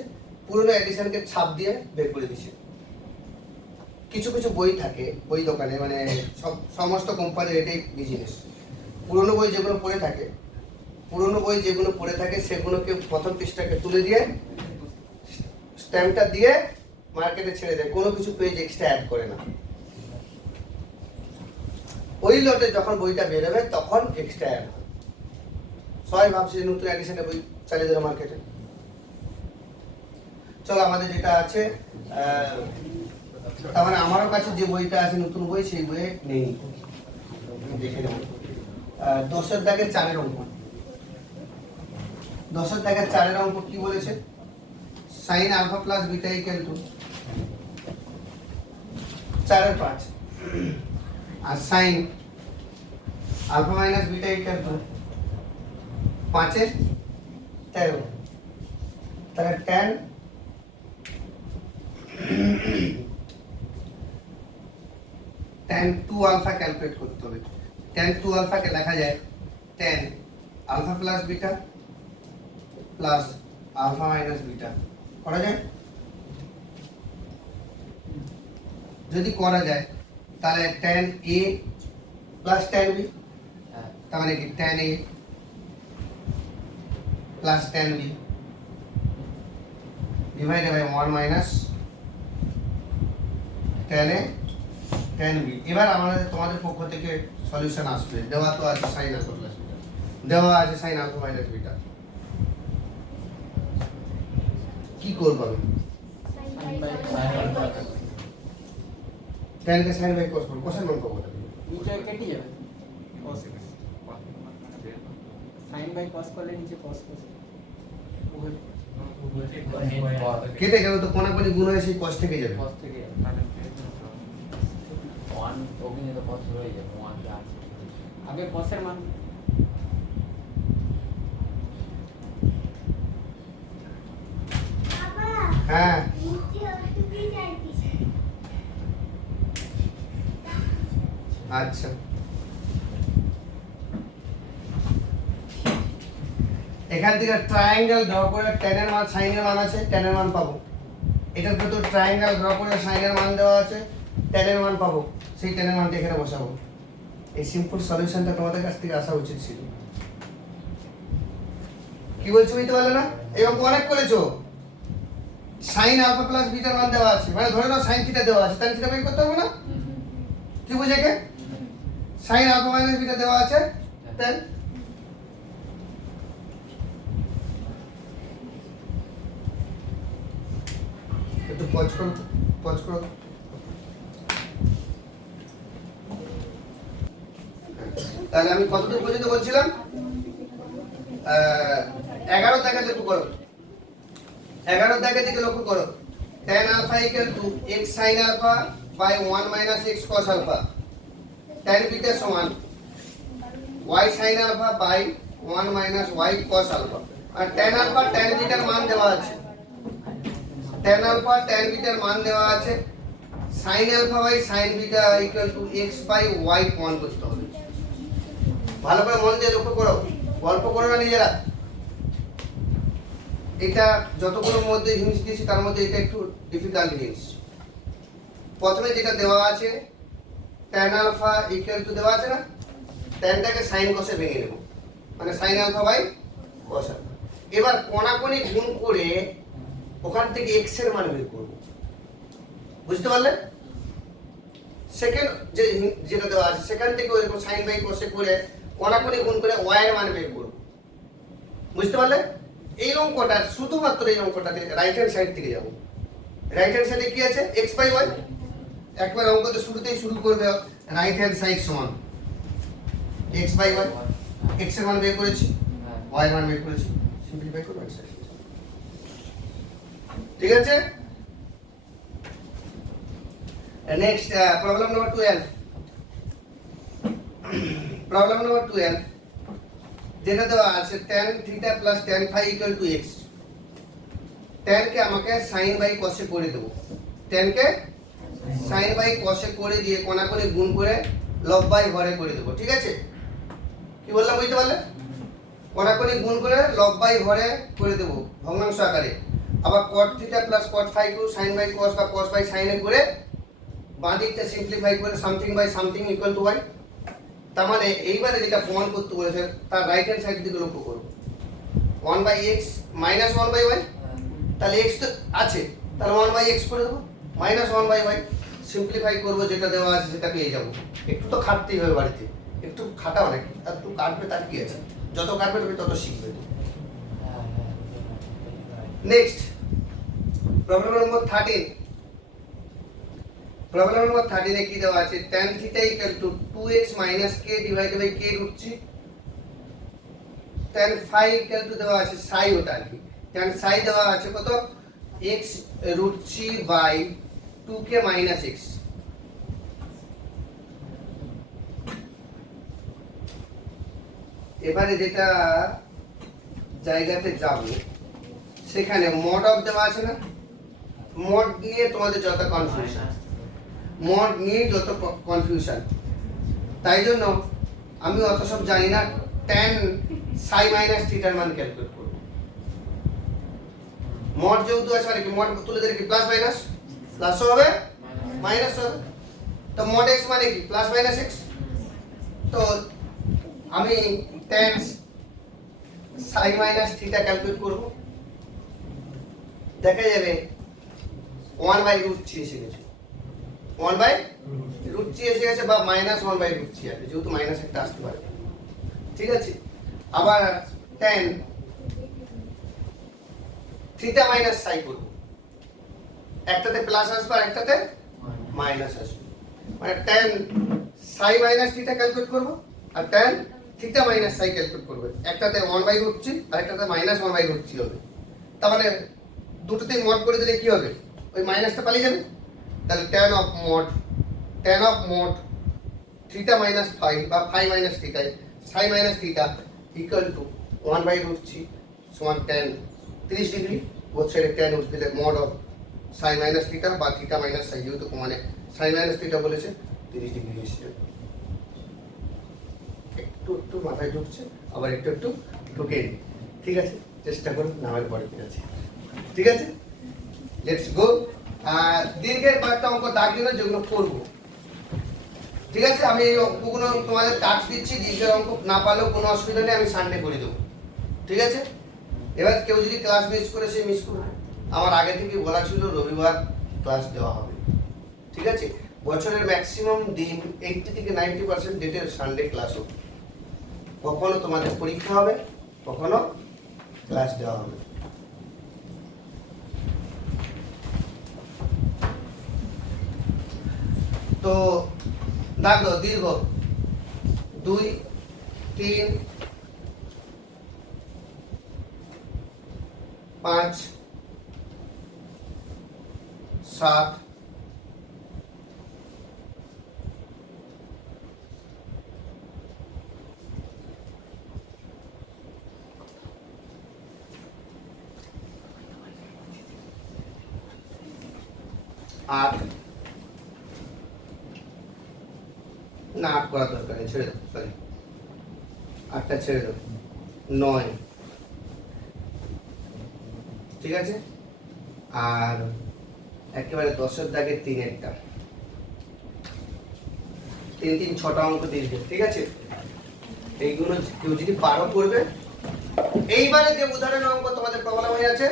পুরনো এডিশনকে ছাপ দিয়ে বের করে দিছে। কিছু কিছু বই থাকে বই দোকানে, মানে সমস্ত কোম্পানির এটাই বিজনেস, পুরনো বই যেগুলো পড়ে থাকে সেগুলোকে প্রথম পৃষ্ঠাকে তুলে দিয়ে স্ট্যাম্পটা দিয়ে মার্কেটে ছেড়ে দেয়, কোনো কিছু পেজ এক্সট্রা অ্যাড করে না। ওই লটে যখন বইটা বেরোবে তখন এক্সট্রা অ্যাড হয়। সবাই ভাবছে যে নতুন এডিশনে বই চালিয়ে দেবে মার্কেটে। চলো আমাদের যেটা আছে, তার মানে আমারও কাছে যে বইটা আছে নতুন বই, সেই বইয়ে নেই, দেখে নেব। 10 দাগের 4 অঙ্ক, 10 দাগের 4 অঙ্ক কি বলেছে, sine alpha plus beta equal to 4/5 আর sine alpha minus beta equal to 5/13। তাহলে tan 2 আলফা ক্যালকুলেট করতে হবে। tan 2 আলফাকে লেখা যায় tan alpha plus beta plus alpha minus beta. করা যায়? যদি করা যায় তাহলে tan a plus tan b, তার মানে কি tan a plus tan b divided by 1 minus tan a tan b। এবার আমাদের তোমাদের পক্ষ থেকে সলিউশন আসবে, দেওয়া তো আছে sin আলফা প্লাস বিটা, দেওয়া আছে sin আলফা মাইনাস বিটা। কি করব আমি? tan কে sin বাই cos করব, কোসের মান পাবো? নিচে কেটে যাবে cos x sin by cos করলে নিচে cos cos কেটে গেল তো কোনাকুনি গুণ হয়ে সেই cos থেকে যাবে। cos থেকে 1 ওখানে তো cos হয়ে যাবে, 1 কে আছে আগে cos এর মান হ্যাঁ আচ্ছা, এখান থেকে ট্রায়াঙ্গেল ড্র করে tan এর মান sin এর মান আছে, tan এর মান পাবো। এটার ভিতর ট্রায়াঙ্গেল ড্র করে sin এর মান দেওয়া আছে, tan এর মান পাবো, সেই tan এর মানটা এখানে বসাবো। এই সিম্পল সলিউশনটা তোমাদের কাছ থেকে আসা উচিত ছিল। কি বলছো বুঝতে পারলে না? এই অঙ্ক অনেক করেছো। sin আলফা প্লাস বিটার মান দেওয়া আছে, মানে ধরে নাও sin থিটা দেওয়া আছে, tan থিটা বের করতে হবে না? কি বুঝে কে? sin আলফা মাইনাস বিটা দেওয়া আছে, tan একটু পজ করো। তাহলে আমি কতদূর পর্যন্ত বলছিলাম? 11 দাগে লক্ষ্য করো, 11 দাগে দিকে লক্ষ্য করো। tan alpha equal to x sin alpha by 1 minus x cos alpha, tan beta সমান y sin alpha by 1 minus y cos alpha. আর tan আলফা tan বিটার মান দেওয়া আছে, tan আলফা tan বিটার মান দেওয়া আছে, sin alpha by sin beta equal to x by y প্রমাণ করতে হবে। ভালো করে মন দিয়ে লক্ষ্য করো, গল্প করো না নিজেরা। এটা যতগুলোর মধ্যে জিনিস দিয়েছি তার মধ্যে এটা একটু ডিফিকাল্ট জিনিস। প্রথমে যেটা দেওয়া আছে tan আলফা ইকুয়াল টু দেওয়া আছে না, tanটাকে sin cos এ ভেঙে নেব, মানে sin alpha by cos alpha. এবার কোনাকুনি গুণ করে ওখান থেকে x এর মান বের করব, বুঝতে পারলে? সেকেন্ড যেটা দেওয়া আছে সেখান থেকে ওইরকম sin বাই cos এ করে কোনাকুনি গুণ করে y এর মান বের করব, বুঝতে পারলে? এই অঙ্কটা শুধুমাত্র এই অঙ্কটাতে রাইট হ্যান্ড সাইড থেকে যাব। রাইট হ্যান্ড সাইডে কি আছে? x by y। একবার অঙ্কতে শুরুতেই শুরু করবে রাইট হ্যান্ড সাইড সমান x বাই y, x এর মান বের করেছি, y এর মান বের করেছি, সিম্পলিফাই করব। ঠিক আছে? Next problem number 12। Problem number 12 যেটা দেওয়া আছে tan theta plus tan phi equal to x। tan কে আমাকে sin বাই cos এ করে দেব, tan কে sin বাই cos এ করে দিয়ে কোণাকুণি গুণ করে লব বাই হরে করে দেব, ঠিক আছে? কি বললাম বুঝতে পারলে? কোণাকুণি গুণ করে লব বাই হরে করে দেব ভগ্নাংশ আকারে। আবার cot theta plus cot phi কু sin বাই cos বা cos বাই sin এ করে বাঁ দিকটা সিম্পলিফাই করে something by something equal to y। তার মানে এইবারে যেটা প্রমাণ করতে বলেছে তার রাইট হ্যান্ড সাইড দিকে লক্ষ্য করো, 1/x মাইনাস 1/y, তাহলে x তো আছে, তাহলে 1/x করে দেবো, মাইনাস 1/y সিম্পলিফাই করবো, যেটা দেওয়া আছে সেটা পেয়ে যাবো। একটু তো খাটতেই হবে বাড়িতে, একটু খাটাও নাকি, তার একটু কাটবে, তার কি আছে, যত কাটবে তুমি তত শিখবে। Next problem number 13। Problem number 13 এ কি দেওয়া আছে, tan থিটা equal to 2x minus k divided by k root 3। tan phi equal to দেওয়া আছে সাই, ওটা আর কি tan সাই দেওয়া আছে কত, x root 3 by 2k minus x। এবারে যেটা জায়গাতে যাব সেখানে মড অফ দেওয়া আছে না, মড নিয়ে তোমাদের যত কনফিউশন, মড নিয়ে যত কনফিউশন, তাই জন্য আমি অত সব জানি না। tan সাই মাইনাস থিটার মান ক্যালকুলেট করব, মড যেহেতু আছে মানে কি মড তুলে দিলে কি প্লাস মাইনাস, প্লাস হবে মাইনাস হবে, তো মড x মানে কি প্লাস মাইনাস x। তো আমি tan সাই মাইনাস থিটা ক্যালকুলেট করব, দেখা যাবে 1/√3 এসে গেছে, 1/√3 এসে গেছে, বা মাইনাস 1/√3 আছে, যেহেতু মাইনাস একটা আসতে পারে, ঠিক আছে? আবার tan থিটা মাইনাস সাই করব, একটাতে প্লাস আসবে আর একটাতে মাইনাস আসবে, মানে tan সাই মাইনাস থিটা ক্যালকুলেট করব আর tan থিটা মাইনাস সাই ক্যালকুলেট করব, একটাতে 1/√3 আর একটাতে মাইনাস 1/√3 হবে। তার মানে দুটোতেই মড করে দিলে কি হবে, ওই মাইনাসটা পালিয়ে যাবে, তাহলে tan of mod theta minus phi বা phi minus theta psi minus theta equal to 1/√3 সমান tan 30 ডিগ্রি, বোথ সাইডে tan উঠে দিলে mod of psi minus theta বা থিটা মাইনাস সাই, যেহেতু মানে সাই মাইনাস থিটা বলেছে 30 ডিগ্রি এসে একটু একটু মাথায় ঢুকছে, আবার একটু একটু ঢুকে নি, ঠিক আছে? চেষ্টা করুন, নামের পরে ঠিক আছে, ঠিক আছে? Let's go. দীর্ঘের কয়েকটা অঙ্ক দাগ দিলে যেগুলো করবো, ঠিক আছে? আমি এই অঙ্কগুলো তোমাদের টাস্ক দিচ্ছি, দীর্ঘের অঙ্ক না পারলেও কোনো অসুবিধা নেই, আমি সানডে করে দেবো, ঠিক আছে? এবার কেউ যদি ক্লাস মিস করে সে মিস করবে, আমার আগে থেকে বলা ছিল রবিবার ক্লাস দেওয়া হবে, ঠিক আছে? বছরের ম্যাক্সিমাম দিন 80 থেকে 90% ডেটের সানডে ক্লাস হবে, কখনো তোমাদের পরীক্ষা হবে, কখনো ক্লাস দেওয়া হবে। তো দেখো দীর্ঘ 2 3 5 7 8 না 8 করার দরকার নেই, ছেড়ে দাও, সরি 8টা ছেড়ে দাও, 9, ঠিক আছে? আর একেবারে 10-এর দাগে 3-এরটা, 3 3 6টা অঙ্ক দীর্ঘ, ঠিক আছে? এইগুলো কেউ যদি পারো করবে। এইবারে যে উদাহরণ অঙ্ক তোমাদের প্রবলেম হয়ে আছে,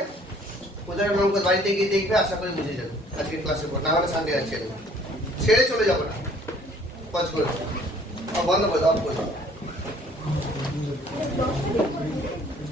উদাহরণ অঙ্ক বাড়িতে গিয়ে দেখবে, আশা করি বুঝে যাবে আজকের ক্লাসের পর, না হলে সানডে আছে ছেড়ে চলে যাবো না, পজ করে বন্ধ করে দাও, অফ করে দাও।